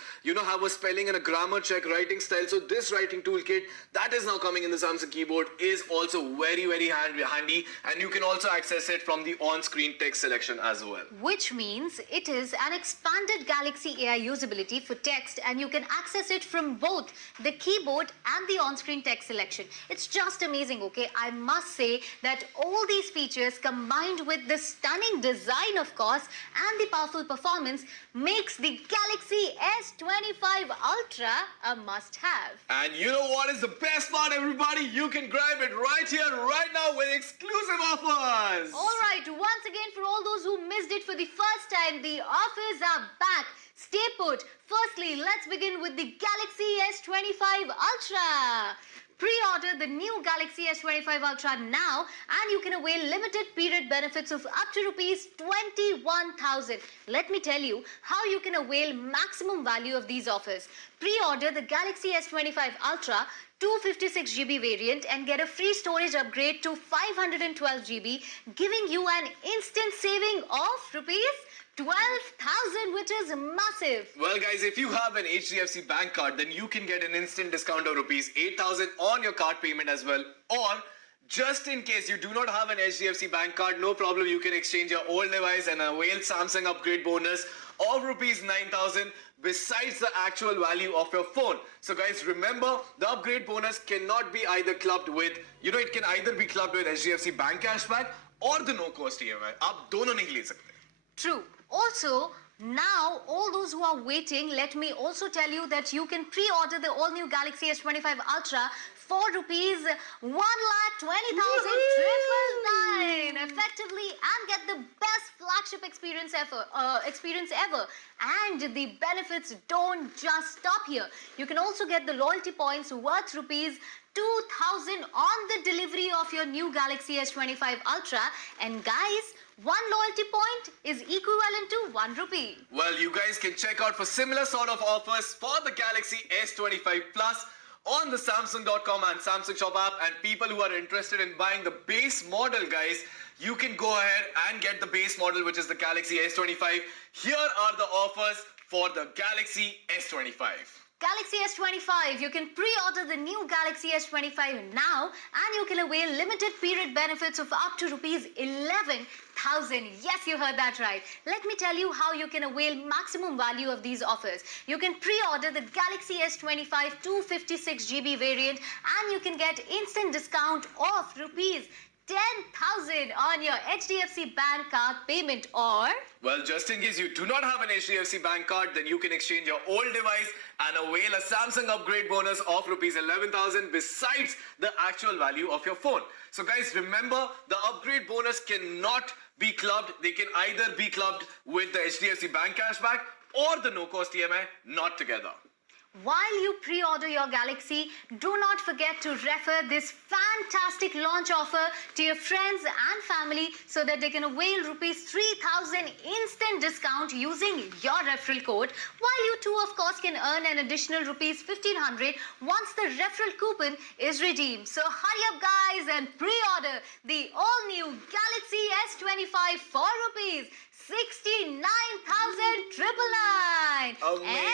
have a spelling and a grammar check writing style. So this writing toolkit that is now coming in the Samsung keyboard is also very, very handy, and you can also access it from the on-screen text selection as well. Which means it is an expanded Galaxy AI usability for text, and you can access it from both the keyboard and the on-screen text selection. It's just amazing, okay? I must say that all these features combined with the stunning design, of course, and the powerful performance makes the Galaxy S25 Ultra a must-have. And you know what is the best part, everybody? You can grab it right here, right now with exclusive offers. All right, once again, for all those who missed it for the first time, the offers are back. Stay put. Firstly, let's begin with the Galaxy S25 Ultra. Pre-order the new Galaxy S25 Ultra now, and you can avail limited period benefits of up to rupees 21,000. Let me tell you how you can avail maximum value of these offers. Pre-order the Galaxy S25 Ultra 256GB variant and get a free storage upgrade to 512GB, giving you an instant saving of rupees 12,000, which is massive. Well, guys, if you have an HDFC bank card, then you can get an instant discount of rupees 8,000 on your card payment as well. Or, just in case you do not have an HDFC bank card, no problem, you can exchange your old device and avail Samsung upgrade bonus of rupees 9,000 besides the actual value of your phone. So guys, remember, the upgrade bonus cannot be either clubbed with, it can either be clubbed with HDFC bank cashback or the no-cost EMI. आप दोनों नहीं ले सकते. True. Also, now, all those who are waiting, let me also tell you that you can pre-order the all-new Galaxy S25 Ultra for rupees 1,20,999 effectively and get the best flagship experience ever. And the benefits don't just stop here. You can also get the loyalty points worth rupees 2,000 on the delivery of your new Galaxy S25 Ultra. And guys, one loyalty point is equivalent to 1 rupee. Well, you guys can check out for similar sort of offers for the Galaxy S25 Plus on the Samsung.com and Samsung Shop app. And people who are interested in buying the base model, guys, you can go ahead and get the base model, which is the Galaxy S25. Here are the offers for the Galaxy S25. Galaxy S25, you can pre-order the new Galaxy S25 now, and you can avail limited period benefits of up to rupees 11,000. Yes, you heard that right. Let me tell you how you can avail maximum value of these offers. You can pre-order the Galaxy S25 256GB variant, and you can get instant discount of rupees 10,000 on your HDFC Bank card payment, or Well, just in case you do not have an HDFC bank card, then you can exchange your old device and avail a Samsung upgrade bonus of rupees 11,000 besides the actual value of your phone. So guys, remember, the upgrade bonus cannot be clubbed. They can either be clubbed with the HDFC bank cashback or the no-cost EMI, not together. while you pre-order your Galaxy, do not forget to refer this fantastic launch offer to your friends and family so that they can avail rupees 3,000 instant discount using your referral code, while you too, of course, can earn an additional rupees 1,500 once the referral coupon is redeemed. So hurry up, guys, and pre-order the all-new Galaxy S25 for rupees 69,999. Amazing.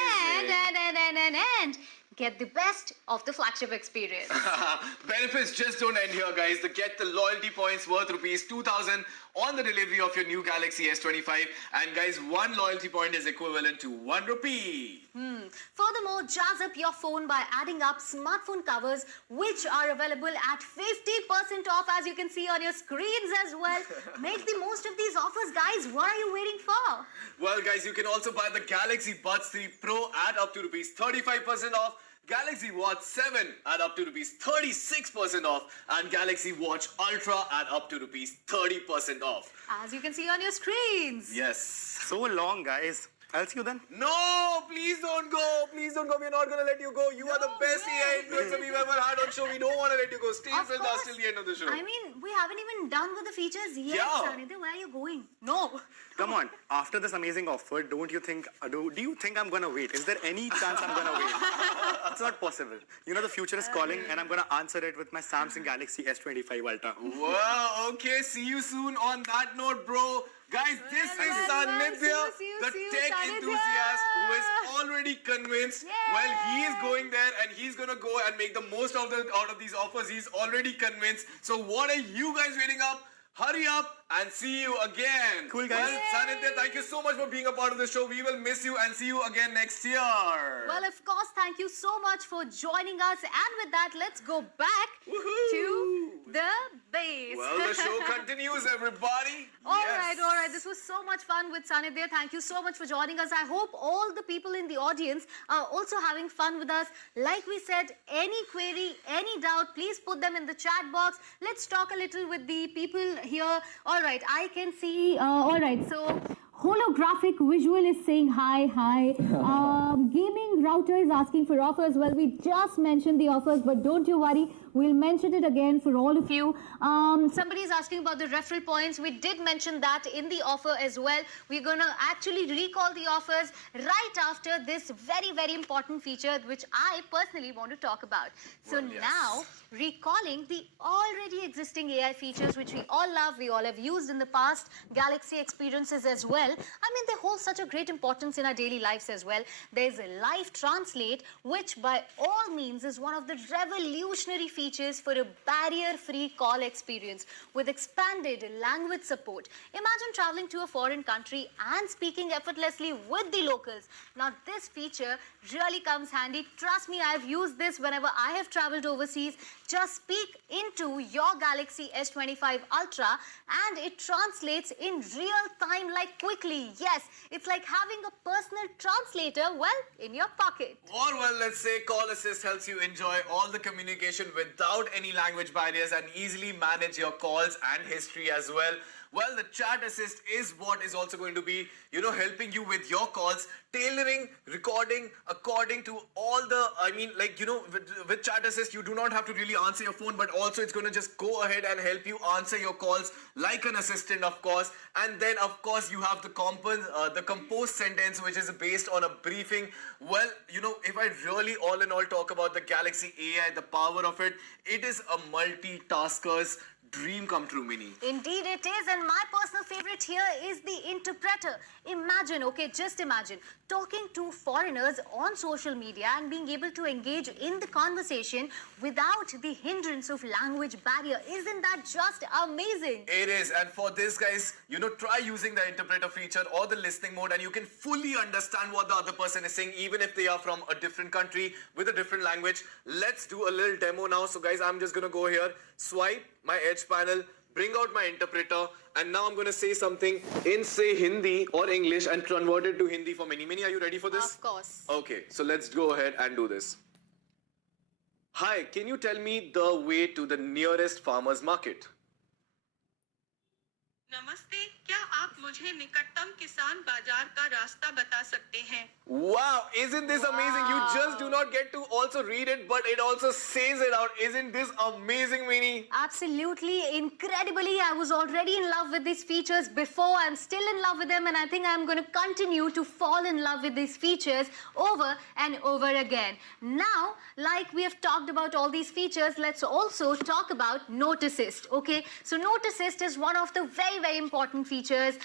And get the best of the flagship experience. Benefits just don't end here, guys. Get the loyalty points worth rupees 2,000 on the delivery of your new Galaxy S25. And guys, one loyalty point is equivalent to 1 rupee. Furthermore, jazz up your phone by adding up smartphone covers, which are available at 50% off, as you can see on your screens as well. Make the most of these offers, guys. What are you waiting for? Well, guys, you can also buy the Galaxy Buds 3 Pro at up to rupees 35% off. Galaxy Watch 7 at up to rupees 36% off, and Galaxy Watch Ultra at up to rupees 30% off. As you can see on your screens. Yes. So long, guys. I'll see you then. No, please don't go. Please don't go. We're not going to let you go. You are the best AI influencer we've ever had on show. We don't want to let you go. Stay Of with us course. till the end of the show. I mean, we haven't even done with the features yet, Yeah. Sanidhya. Where are you going? No. Come on. After this amazing offer, don't you think? Do you think I'm gonna wait? Is there any chance I'm gonna wait? It's not possible. You know the future is calling, and I'm gonna answer it with my Samsung Galaxy S25 Ultra. Well, okay. See you soon on that note, bro. Guys, this is well, Sanidhya, see you, the tech Sanidhya. enthusiast who is already convinced. Well, he is going there and he's gonna go and make the most out of these offers. He's already convinced. So what are you guys waiting up? Hurry up and see you again. Cool, guys. Well, Sanidhya, thank you so much for being a part of the show. We will miss you and see you again next year. Well, of course, thank you so much for joining us. And with that, let's go back Woohoo. to the base. Well, the show continues, everybody. All right. This was so much fun with Sanidhya. Thank you so much for joining us. I hope all the people in the audience are also having fun with us. Like we said, any query, any doubt, please put them in the chat box. Let's talk a little with the people here. All right, I can see. All right, so holographic visual is saying hi. Gaming router is asking for offers. Well, we just mentioned the offers, but don't you worry. We'll mention it again for all of you. Somebody is asking about the referral points. We did mention that in the offer as well. We're going to actually recall the offers right after this very, very important feature, which I personally want to talk about. So Well, yes. now, recalling the already existing AI features, which we all love, we all have used in the past, Galaxy experiences as well. I mean, they hold such a great importance in our daily lives as well. There's a Live Translate, which by all means is one of the revolutionary features for a barrier-free call experience with expanded language support. Imagine traveling to a foreign country and speaking effortlessly with the locals. Now, this feature really comes handy. Trust me, I've used this whenever I have traveled overseas. Just speak into your Galaxy S25 Ultra and it translates in real time, like quickly. Yes, it's like having a personal translator, well, in your pocket. Or, well, let's say Call Assist helps you enjoy all the communication without any language barriers and easily manage your calls and history as well. Well, the Chat Assist is what is also going to be, helping you with your calls, tailoring, recording according to all the, with Chat Assist, you do not have to really answer your phone, but also it's going to just go ahead and help you answer your calls like an assistant, of course. And then, of course, you have the composed sentence, which is based on a briefing. Well, if I really all in all talk about the Galaxy AI, the power of it, it is a multitasker's dream come true, Mini. Indeed it is, and my personal favorite here is the interpreter. Just imagine talking to foreigners on social media and being able to engage in the conversation without the hindrance of language barrier. Isn't that just amazing? It is, and for this, guys, try using the interpreter feature or the listening mode, and you can fully understand what the other person is saying, even if they are from a different country with a different language. Let's do a little demo now. So, guys, I'm just gonna go here, swipe my edge panel, bring out my interpreter, and now I'm going to say something in, say, Hindi or English and convert it to Hindi for Mini. Mini, are you ready for this? Of course. Okay, so let's go ahead and do this. Hi, can you tell me the way to the nearest farmer's market? नमस्ते, क्या आप मुझे निकटतम किसान बाजार का रास्ता बता सकते हैं? Wow, isn't this amazing? You just do not get to also read it, but it also says it out. Isn't this amazing, Mini? Absolutely incredibly. I was already in love with these features before. I'm still in love with them, and I think I'm going to continue to fall in love with these features over and over again. Now, like we have talked about all these features, let's also talk about Note Assist. Okay, so Note Assist is one of the very important features.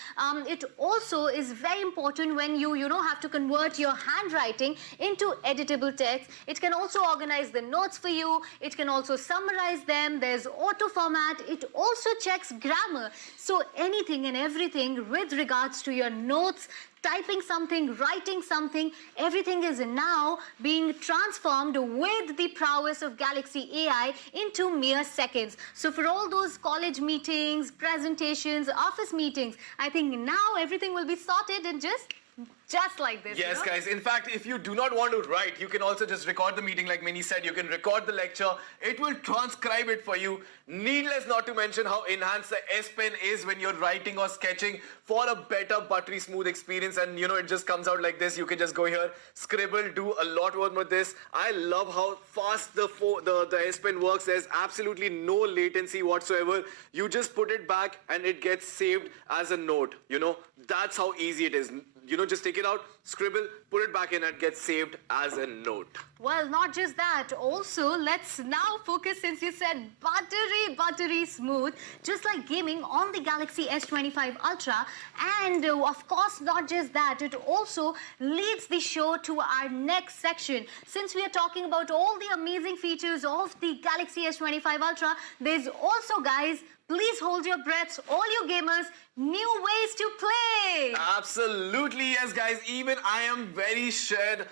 It also is very important when you have to convert your handwriting into editable text. It can also organize the notes for you. It can also summarize them. There's auto format. It also checks grammar. So anything and everything with regards to your notes, typing something, writing something, everything is now being transformed with the prowess of Galaxy AI into mere seconds. So for all those college meetings, presentations, office meetings, I think now everything will be sorted in just like this. Yes, guys. In fact, if you do not want to write, you can also just record the meeting like Mini said. You can record the lecture. It will transcribe it for you. Needless not to mention how enhanced the S Pen is when you're writing or sketching for a better buttery smooth experience. And it just comes out like this. You can just go here, scribble, do a lot more with this. I love how fast the S Pen works. There's absolutely no latency whatsoever. You just put it back and it gets saved as a note. That's how easy it is. Just take it out, scribble, put it back in, and get saved as a note. Well, not just that. Also, let's now focus, since you said buttery smooth, just like gaming on the Galaxy S25 Ultra. And of course, not just that, it also leads the show to our next section. Since we are talking about all the amazing features of the Galaxy S25 Ultra, there's also, guys, please hold your breaths, all you gamers, new ways to play. Absolutely, yes, guys. Even I am very thrilled,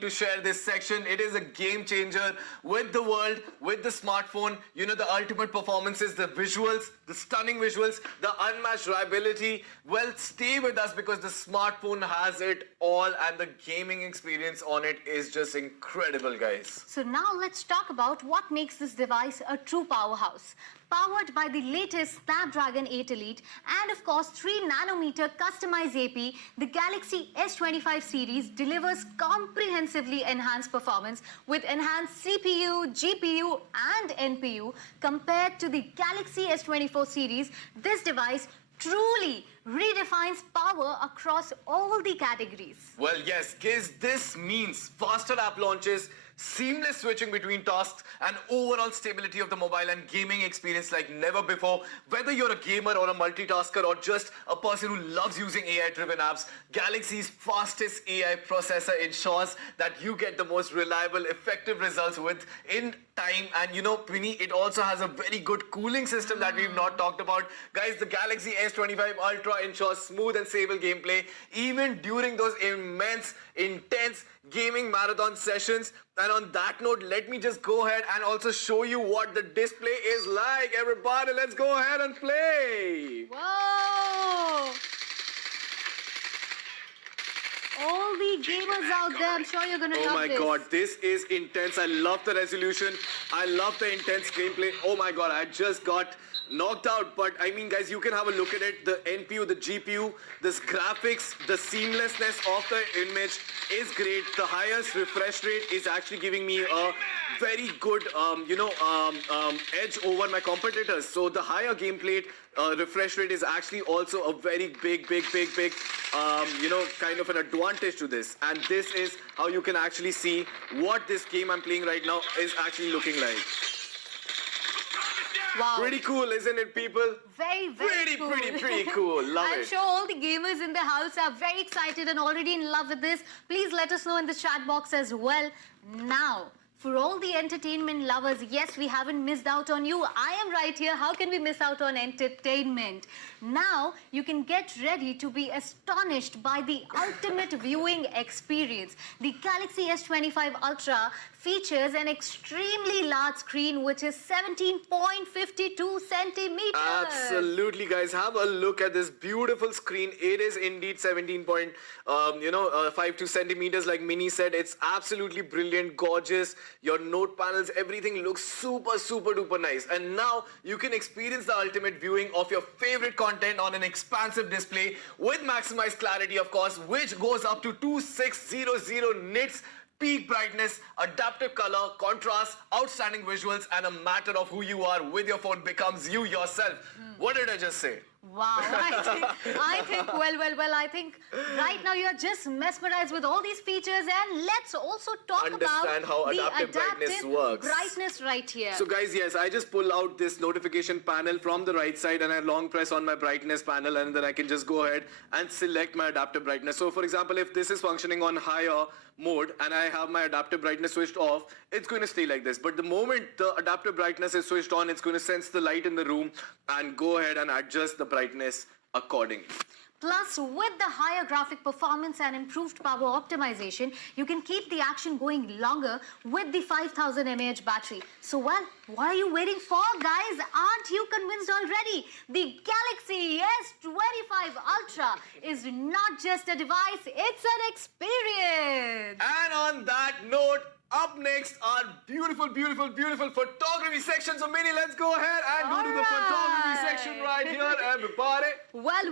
to share this section. It is a game changer with the world, with the smartphone. The ultimate performances, the visuals, the stunning visuals, the unmatched reliability. Well, stay with us because the smartphone has it all and the gaming experience on it is just incredible, guys. So now let's talk about what makes this device a true powerhouse. Powered by the latest Snapdragon 8 Elite and of course 3nm customized AP, the Galaxy S25 series delivers comprehensively enhanced performance with enhanced CPU, GPU and NPU. Compared to the Galaxy S24 series, this device truly redefines power across all the categories. Well, yes, guys, this means faster app launches, seamless switching between tasks, and overall stability of the mobile and gaming experience like never before. Whether you're a gamer or a multitasker or just a person who loves using AI-driven apps, Galaxy's fastest AI processor ensures that you get the most reliable, effective results within time. And Pini, it also has a very good cooling system that we've not talked about. Guys, the Galaxy S25 Ultra ensures smooth and stable gameplay even during those intense gaming marathon sessions. And on that note, let me just go ahead and also show you what the display is like. Everybody, let's go ahead and play. Whoa! All the gamers out there, I'm sure you're gonna love this. Oh my god, this is intense. I love the resolution. I love the intense gameplay. Oh my god, I just got knocked out. But guys, you can have a look at it. The NPU, the GPU, this graphics, the seamlessness of the image is great. The highest refresh rate is actually giving me a very good, edge over my competitors. So the higher gameplay refresh rate is actually also a very big, kind of an advantage to this. And this is how you can actually see what this game I'm playing right now is actually looking like. Wow. Pretty cool, isn't it, people? Very cool. Pretty cool. Love it. I'm sure all the gamers in the house are very excited and already in love with this. Please let us know in the chat box as well. Now, For all the entertainment lovers, yes, we haven't missed out on you. I am right here. How can we miss out on entertainment? Now, you can get ready to be astonished by the ultimate viewing experience. The Galaxy S25 Ultra features an extremely large screen, which is 17.52 centimeters. Absolutely, guys. Have a look at this beautiful screen. It is indeed 17.52 centimeters, like Minnie said. It's absolutely brilliant, gorgeous. Your note panels, everything looks super, super duper nice. And now you can experience the ultimate viewing of your favorite content on an expansive display with maximized clarity, of course, which goes up to 2600 nits. Peak brightness, adaptive color, contrast, outstanding visuals, and a matter of who you are with your phone becomes you yourself. What did I just say? Wow, I think, well, I think right now you're just mesmerized with all these features, and let's also talk Understand about how the adaptive brightness works. brightness right here. So guys, yes, I just pull out this notification panel from the right side and I long press on my brightness panel, and then I can just go ahead and select my adaptive brightness. So for example, if this is functioning on higher mode and I have my adaptive brightness switched off, it's going to stay like this. But the moment the adaptive brightness is switched on, it's going to sense the light in the room and go ahead and adjust the brightness accordingly. Plus, with the higher graphic performance and improved power optimization, you can keep the action going longer with the 5000 mAh battery. So, well, what are you waiting for, guys? Aren't you convinced already? The Galaxy S25 Ultra is not just a device, it's an experience. And on that note, up next are beautiful, beautiful, beautiful photography section. So Minnie, let's go ahead and go to the photography section right here, everybody. Well,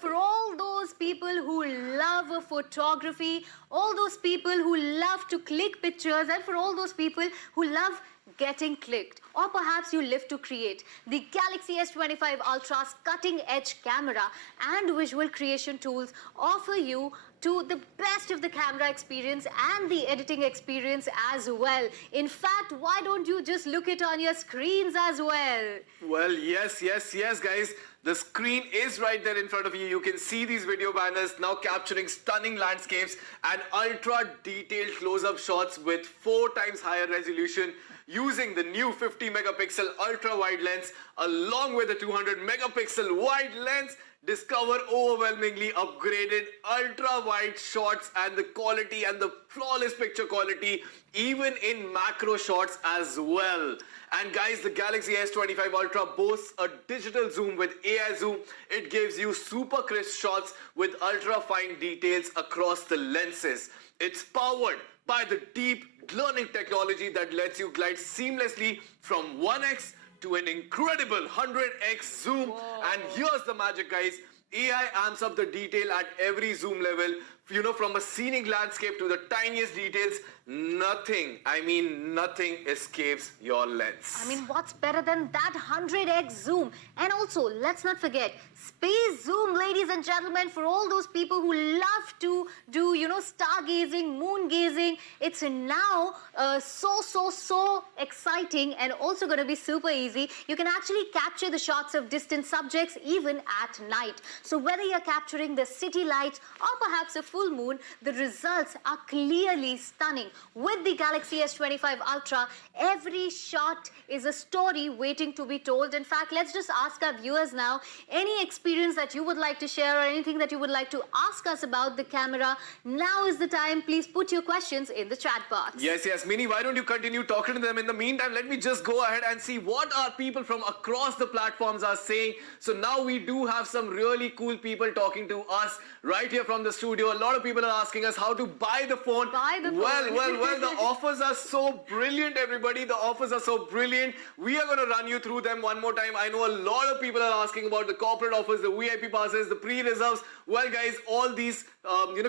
for all those people who love photography, all those people who love to click pictures, and for all those people who love getting clicked, or perhaps you live to create, the Galaxy S25 Ultra's cutting-edge camera and visual creation tools offer you to the best of the camera experience and the editing experience as well. In fact, why don't you just look it on your screens as well? Well, yes, guys. The screen is right there in front of you. You can see these video banners now capturing stunning landscapes and ultra detailed close-up shots with 4 times higher resolution using the new 50 megapixel ultra wide lens along with the 200 megapixel wide lens. Discover overwhelmingly upgraded ultra-wide shots and the quality and the flawless picture quality even in macro shots as well. And guys, the Galaxy S25 Ultra boasts a digital zoom with AI zoom. It gives you super crisp shots with ultra-fine details across the lenses. It's powered by the deep learning technology that lets you glide seamlessly from 1x to an incredible 100x zoom. Whoa. And here's the magic, guys. AI amps up the detail at every zoom level. You know, from a scenic landscape to the tiniest details, nothing, I mean nothing escapes your lens. I mean, what's better than that 100x zoom? And also, let's not forget, space zoom, ladies and gentlemen, for all those people who love to do, stargazing, moon gazing. It's now so exciting and also going to be super easy. You can actually capture the shots of distant subjects even at night. So whether you're capturing the city lights or perhaps a full moon, the results are clearly stunning. With the Galaxy S25 Ultra, every shot is a story waiting to be told. In fact, let's just ask our viewers now, any experience that you would like to share or anything that you would like to ask us about the camera, now is the time. Please put your questions in the chat box. Yes, Minnie, why don't you continue talking to them? In the meantime, let me just go ahead and see what our people from across the platforms are saying. So now we do have some really cool people talking to us right here from the studio. A lot of people are asking us how to buy the phone. Buy the phone. Well, the offers are so brilliant, everybody. The offers are so brilliant. We are going to run you through them one more time. I know a lot of people are asking about the corporate offers, the VIP passes, the pre-reserves. Well, guys, all these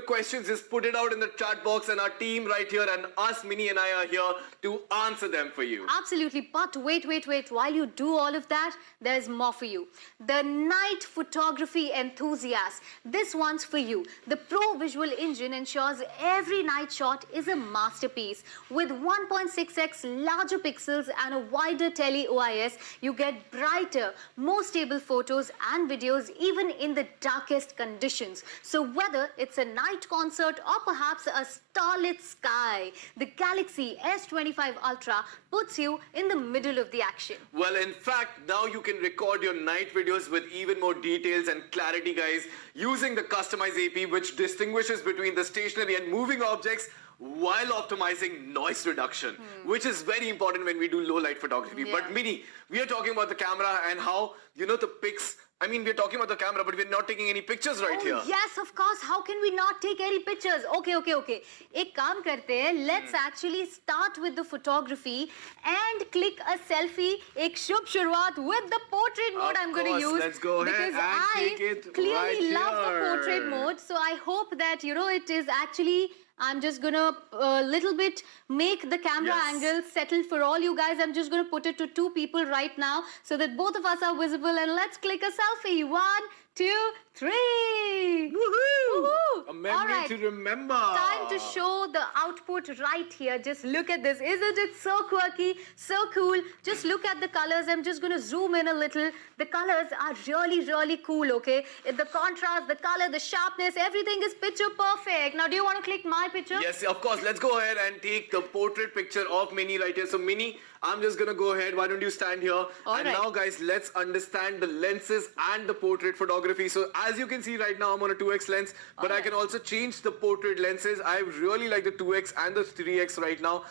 questions, just put it out in the chat box, and our team right here and us, Minnie and I, are here to answer them for you. Absolutely. But wait. While you do all of that, there's more for you. The night photography enthusiast. This one's for you. The Pro Visual Engine ensures every night shot is a masterpiece. With 1.6x larger pixels and a wider tele-OIS, you get brighter, more stable photos and videos even in the darkest conditions. So whether it's it's a night concert or perhaps a starlit sky, the Galaxy S25 Ultra puts you in the middle of the action. Well, in fact, now you can record your night videos with even more details and clarity, guys, using the Customize AP, which distinguishes between the stationary and moving objects while optimizing noise reduction, which is very important when we do low light photography. Yeah. But Mini, we are talking about the camera and how, the pics. I mean, we're talking about the camera, but we're not taking any pictures right here. Yes, of course. How can we not take any pictures? Okay. एक काम करते हैं. Let's actually start with the photography and click a selfie. एक शुभ शुरुआत with the portrait mode I'm going to use. Let's go ahead because and I take it clearly right love the here. portrait mode. So I hope that it is actually. I'm just gonna little bit make the camera Yes. angle settle for all you guys. I'm just gonna put it to 2 people right now so that both of us are visible. And let's click a selfie. 1, 2, 3. Woohoo! A memory to remember. Time to show the output right here. Just look at this. Isn't it so quirky, so cool? Just look at the colors. I'm just going to zoom in a little. The colors are really, really cool, okay? The contrast, the color, the sharpness, everything is picture perfect. Now, do you want to click my picture? Yes, of course. Let's go ahead and take the portrait picture of Mini right here. So, Mini, I'm just gonna go ahead. Why don't you stand here? All right. Now, guys, let's understand the lenses and the portrait photography. So, as you can see right now, I'm on a 2x lens, but I can also change the portrait lenses. I really like the 2x and the 3x right now.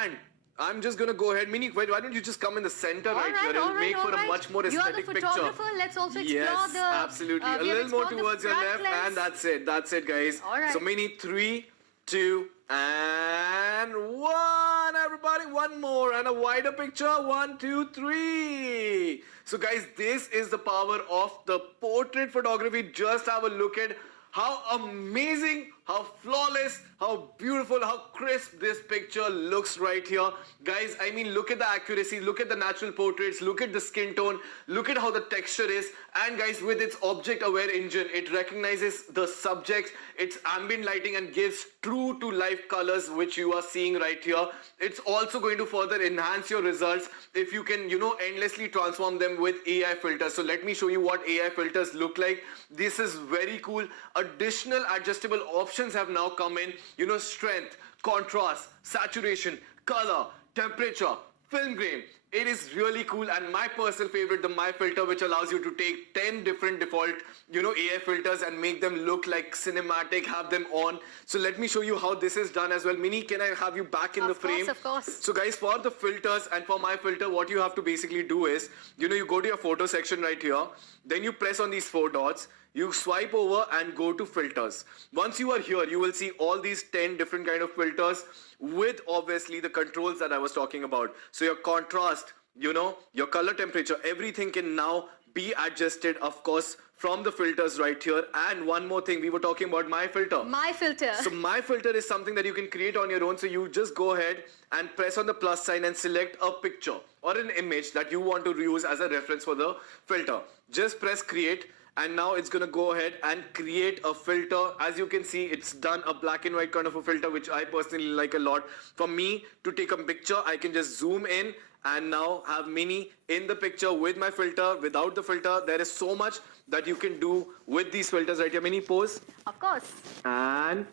And I'm just gonna go ahead. Mini, why don't you just come in the center right here? It'll make for a much more aesthetic You're the picture. photographer. Let's also explore Yes, the... absolutely. A we have little more explored the towards your front left, lens. and that's it. That's it, guys. All right. So, Mini, 3, 2, and 1. Everybody, one more and a wider picture. 1, 2, 3. So, guys, this is the power of the portrait photography. Just have a look at how amazing, how flawless, how beautiful, how crisp this picture looks right here. Guys, I mean, look at the accuracy, look at the natural portraits, look at the skin tone, look at how the texture is. And guys, with its object-aware engine, it recognizes the subject, its ambient lighting, and gives true to life colors, which you are seeing right here. It's also going to further enhance your results if you can, endlessly transform them with AI filters. So let me show you what AI filters look like. This is very cool. Additional adjustable options have now come in. Strength, contrast, saturation, color, temperature, film grain. It is really cool, and my personal favorite, the My Filter, which allows you to take 10 different default, AI filters and make them look like cinematic, have them on. So let me show you how this is done as well. Mini, can I have you back in the frame? Of course. So guys, for the filters and for My Filter, what you have to basically do is, you go to your photo section right here, then you press on these 4 dots, you swipe over and go to filters. Once you are here, you will see all these 10 different kind of filters with obviously the controls that I was talking about. So your contrast, your color temperature, everything can now be adjusted, of course, from the filters right here. And one more thing, we were talking about My Filter. My Filter. So My Filter is something that you can create on your own. So you just go ahead and press on the plus sign and select a picture or an image that you want to use as a reference for the filter. Just press create. And now it's going to go ahead and create a filter. As you can see, it's done a black and white kind of a filter, which I personally like a lot. For me to take a picture, I can just zoom in and now have Mini in the picture with my filter, without the filter. There is so much that you can do with these filters right here. Mini, pose. Of course. And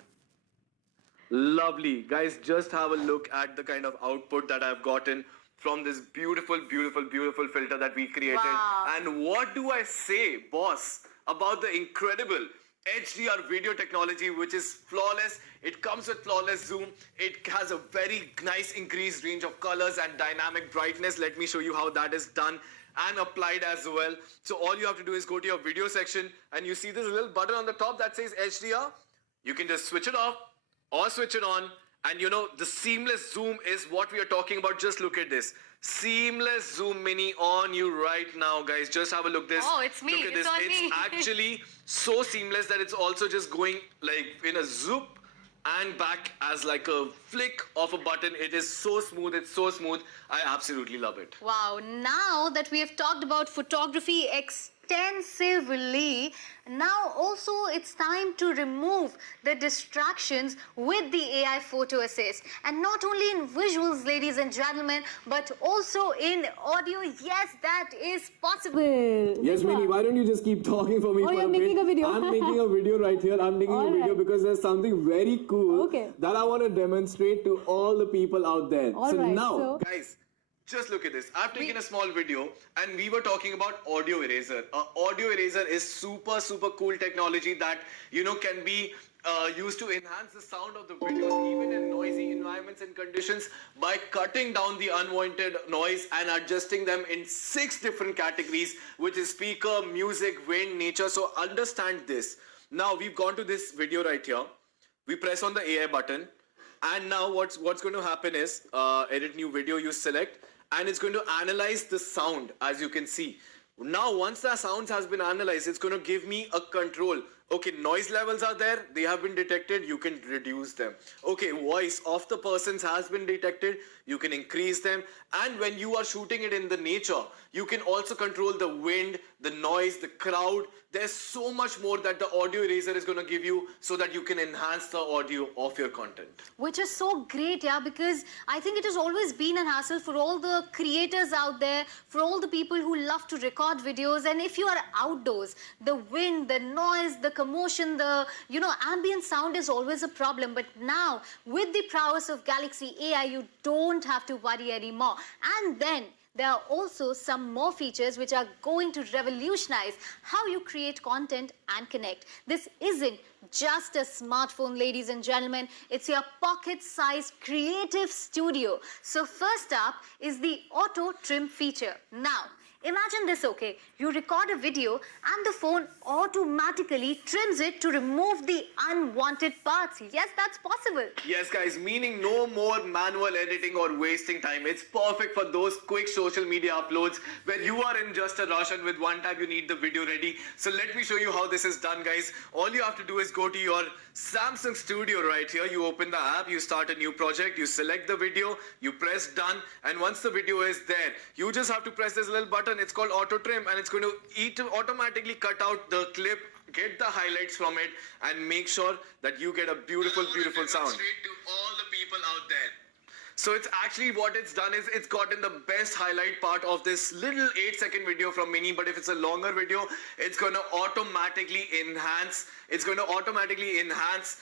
lovely. Guys, just have a look at the kind of output that I've gotten from this beautiful, beautiful, beautiful filter that we created. Wow. And what do I say, boss, about the incredible HDR video technology, which is flawless. It comes with flawless zoom. It has a very nice increased range of colors and dynamic brightness. Let me show you how that is done and applied as well. So all you have to do is go to your video section and you see this little button on the top that says HDR. You can just switch it off or switch it on. And the seamless zoom is what we are talking about. Just look at this. Seamless zoom, Mini, on you right now, guys. Just have a look this. Oh, it's me. Look at It's this. on me. It's actually so seamless that it's also just going like in a zoop and back as like a flick of a button. It is so smooth. It's so smooth. I absolutely love it. Wow, now that we have talked about photography extensively. Now also it's time to remove the distractions with the AI photo assist, and not only in visuals, ladies and gentlemen, but also in audio. Yes, that is possible. Yes, Mini, why don't you just keep talking for me for you're a bit? making a video. I'm making a video right here. I'm making a video Alright. because there's something very cool Okay. that I want to demonstrate to all the people out there. Alright, now, so- Guys, just look at this. I've taken a small video and we were talking about audio eraser. Audio eraser is super cool technology that, you know, can be used to enhance the sound of the videos even in noisy environments and conditions by cutting down the unwanted noise and adjusting them in 6 different categories, which is speaker, music, wind, nature. So understand this. Now we've gone to this video right here. We press on the AI button, and now what's going to happen is edit new video, you select, and it's going to analyze the sound, as you can see. Now once the sounds has been analyzed, it's going to give me a control. Okay, noise levels are there, they have been detected, you can reduce them. Okay, voice of the persons has been detected, you can increase them. And when you are shooting it in the nature, you can also control the wind, the noise, the crowd. There's so much more that the audio eraser is going to give you so that you can enhance the audio of your content. Which is so great, yeah, because I think it has always been an hassle for all the creators out there, for all the people who love to record videos. And if you are outdoors, the wind, the noise, the commotion, the, you know, ambient sound is always a problem. But now, with the prowess of Galaxy AI, you don't have to worry anymore. And then there are also some more features which are going to revolutionize how you create content and connect. This isn't just a smartphone, ladies and gentlemen. It's your pocket-sized creative studio. So first up is the auto trim feature. Now, imagine this, okay? You record a video and the phone automatically trims it to remove the unwanted parts. Yes, that's possible. Yes, guys, meaning no more manual editing or wasting time. It's perfect for those quick social media uploads where you are in just a rush and with one tap you need the video ready. So let me show you how this is done, guys. All you have to do is go to your Samsung Studio right here. You open the app, you start a new project, you select the video, you press done, and once the video is there, you just have to press this little button. It's called auto trim, and it's going to automatically cut out the clip, get the highlights from it, and make sure that you get a beautiful sound. Straight to all the people out there. So it's actually what it's done is it's gotten the best highlight part of this little 8-second video from Mini, but if it's a longer video, it's going to automatically enhance. It's going to automatically enhance,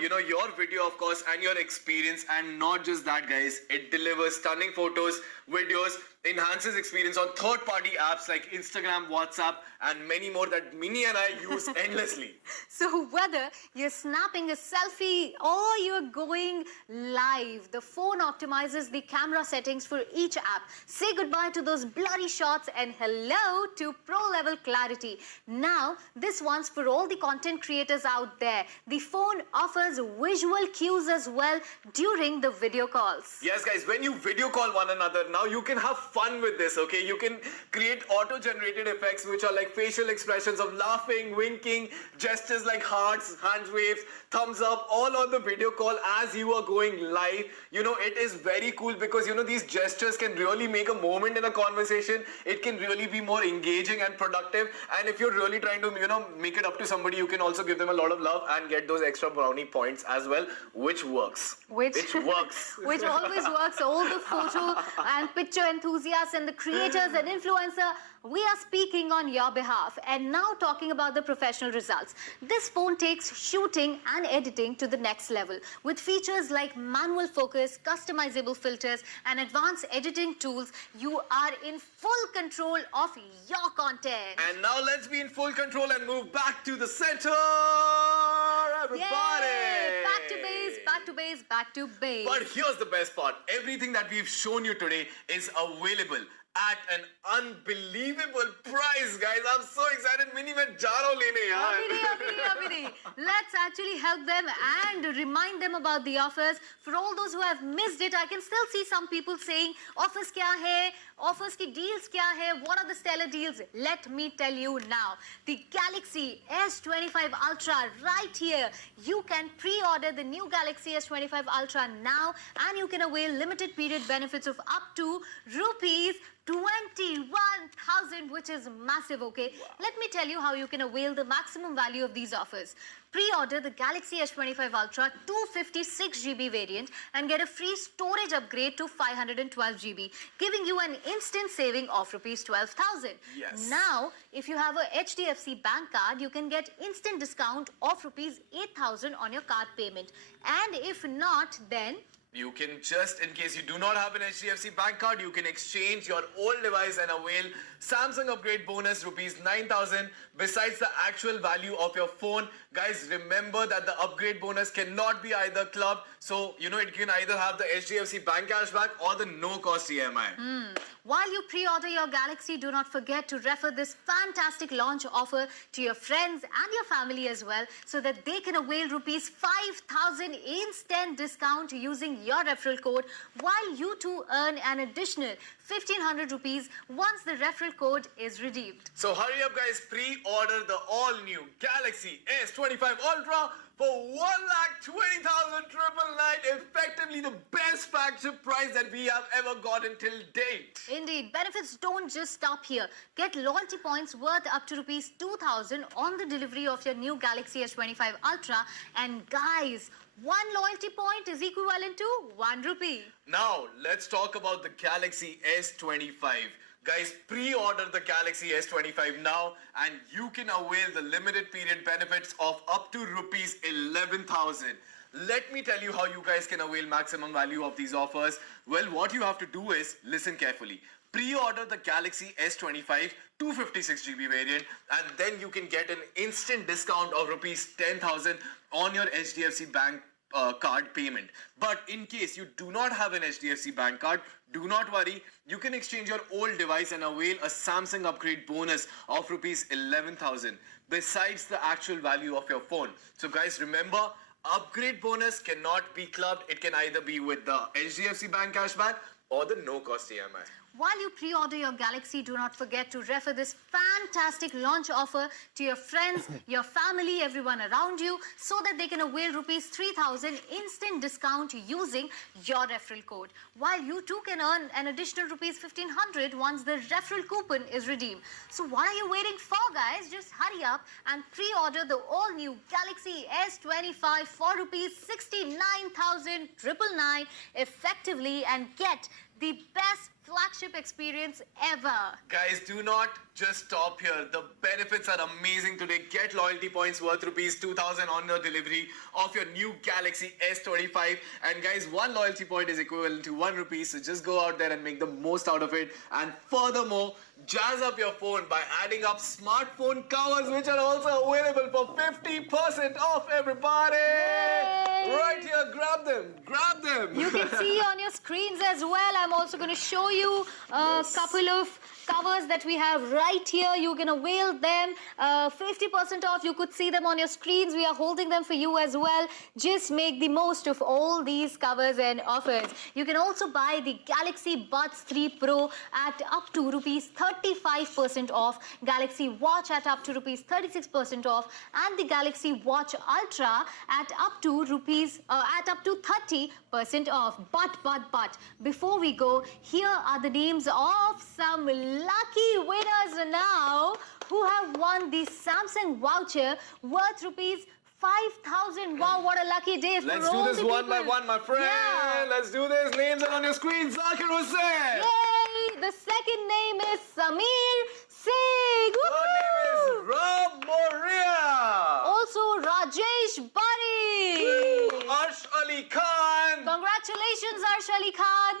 you know, your video, of course, and your experience. And not just that, guys, it delivers stunning photos, videos, enhances experience on third-party apps like Instagram, WhatsApp, and many more that Mini and I use endlessly. So whether you're snapping a selfie or you're going live, the phone optimizes the camera settings for each app. Say goodbye to those blurry shots and hello to pro-level clarity. Now, this one's for all the content creators out there. The phone offers visual cues as well during the video calls. Yes, guys, when you video call one another, now you can have fun with this, okay? You can create auto-generated effects which are like facial expressions of laughing, winking, gestures like hearts, hand waves, thumbs up, all on the video call as you are going live. You know, it is very cool because, you know, these gestures can really make a moment in a conversation. It can really be more engaging and productive. And if you're really trying to, you know, make it up to somebody, you can also give them a lot of love and get those extra brownie points as well, which works. Which works. Which always works. All the photo and picture enthusiasts and the creators and influencer, we are speaking on your behalf. And now talking about the professional results. This phone takes shooting and editing to the next level with features like manual focus, customizable filters, and advanced editing tools. You are in full control of your content. And now let's be in full control and move back to the center, everybody. Yay! Back to base, back to base, back to base. But here's the best part. Everything that we've shown you today is available at an unbelievable price, guys. I'm so excited. Mini mein ja raha hu lene yaar. Abhini. Let's actually help them and remind them about the offers. For all those who have missed it, I can still see some people saying, offers kya hai? Offers ki deals kya hai? What are the stellar deals? Let me tell you now. The Galaxy S25 Ultra right here. You can pre-order the new Galaxy S25 Ultra now and you can avail limited period benefits of up to rupees 21,000 which is massive, okay? Let me tell you how you can avail the maximum value of these offers. Pre-order the Galaxy S25 Ultra 256 GB variant and get a free storage upgrade to 512 GB, giving you an instant saving of rupees 12,000. Yes. Now, if you have a HDFC bank card, you can get instant discount of rupees 8,000 on your card payment. And if not, then You can just, in case you do not have an HDFC bank card, you can exchange your old device and avail Samsung upgrade bonus rupees 9,000 besides the actual value of your phone. Guys, remember that the upgrade bonus cannot be either clubbed. So, it can either have the HDFC bank cashback or the no-cost EMI. while you pre-order your Galaxy, do not forget to refer this fantastic launch offer to your friends and your family as well, so that they can avail rupees 5,000 instant discount using your referral code, while you too earn an additional 1,500 rupees once the referral code is redeemed. So hurry up guys, pre-order the all-new Galaxy S25 Ultra for 1,20,999, effectively the best flagship price that we have ever gotten till date. Indeed, benefits don't just stop here. Get loyalty points worth up to rupees 2,000 on the delivery of your new Galaxy S25 Ultra. And guys, one loyalty point is equivalent to 1 rupee. Now, let's talk about the Galaxy S25. Guys, pre-order the Galaxy S25 now and you can avail the limited period benefits of up to rupees 11,000. Let me tell you how you guys can avail maximum value of these offers. Well, what you have to do is listen carefully. Pre-order the Galaxy S25 256 GB variant and then you can get an instant discount of rupees 10,000 on your HDFC bank card payment. But in case you do not have an HDFC bank card, do not worry. You can exchange your old device and avail a Samsung upgrade bonus of rupees 11,000 besides the actual value of your phone. So guys, remember, upgrade bonus cannot be clubbed. It can either be with the HDFC bank cashback or the no-cost EMI. While you pre-order your Galaxy, do not forget to refer this fantastic launch offer to your friends, your family, everyone around you, so that they can avail rupees 3,000 instant discount using your referral code. While you too can earn an additional rupees 1,500 once the referral coupon is redeemed. So what are you waiting for, guys? Just hurry up and pre-order the all-new Galaxy S25 for rupees 69,999 effectively and get the best flagship experience ever. Guys, do not just stop here. The benefits are amazing today. Get loyalty points worth rupees 2,000 on your delivery of your new Galaxy S25. And guys, one loyalty point is equivalent to 1 rupee. So just go out there and make the most out of it. And furthermore, jazz up your phone by adding up smartphone covers, which are also available for 50% off, everybody. Yay! Right here, grab them. Grab them. You can see on your screens as well. I'm also going to show you a couple of covers that we have right here. You can avail them 50% off. You could see them on your screens. We are holding them for you as well. Just make the most of all these covers and offers. You can also buy the Galaxy Buds 3 Pro at up to rupees 35% off, Galaxy Watch at up to rupees 36% off, and the Galaxy Watch Ultra at up to 30% off. But before we go, here are the names of some lucky winners now who have won the Samsung voucher worth rupees 5,000. Wow, what a lucky day for Let's all do this the one by people. one, my friend. Yeah. Let's do this. Names are on your screen. Zakir Hussain. Yay! The second name is Samir Singh. Her name is Ram Moria. Also Rajesh Bari. Arsh Ali Khan. Congratulations, Arsh Ali Khan.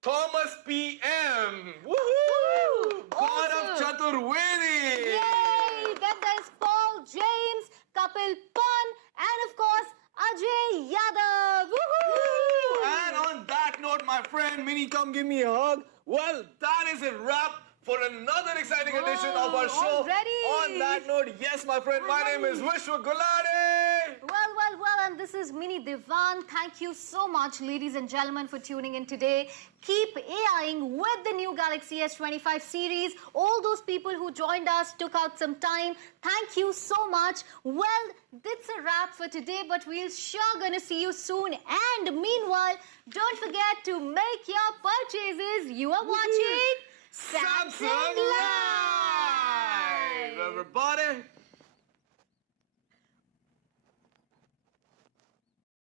Thomas P.M. Woohoo! God of Awesome. Chaturvedi. Yay! Then there's Paul James, Kapil Pan, and of course, Ajay Yadav. Woohoo! And on that note, my friend, Minnie, come give me a hug. Well, that is a wrap for another exciting edition of our show. Already? On that note, yes, my friend, my name is Vishwa Gulade. Well, and this is Mini Divan. Thank you so much, ladies and gentlemen, for tuning in today. Keep AIing with the new Galaxy S25 series. All those people who joined us, took out some time, thank you so much. Well, that's a wrap for today, but we're sure gonna see you soon. And meanwhile, don't forget to make your purchases. You are watching Samsung Live. about it.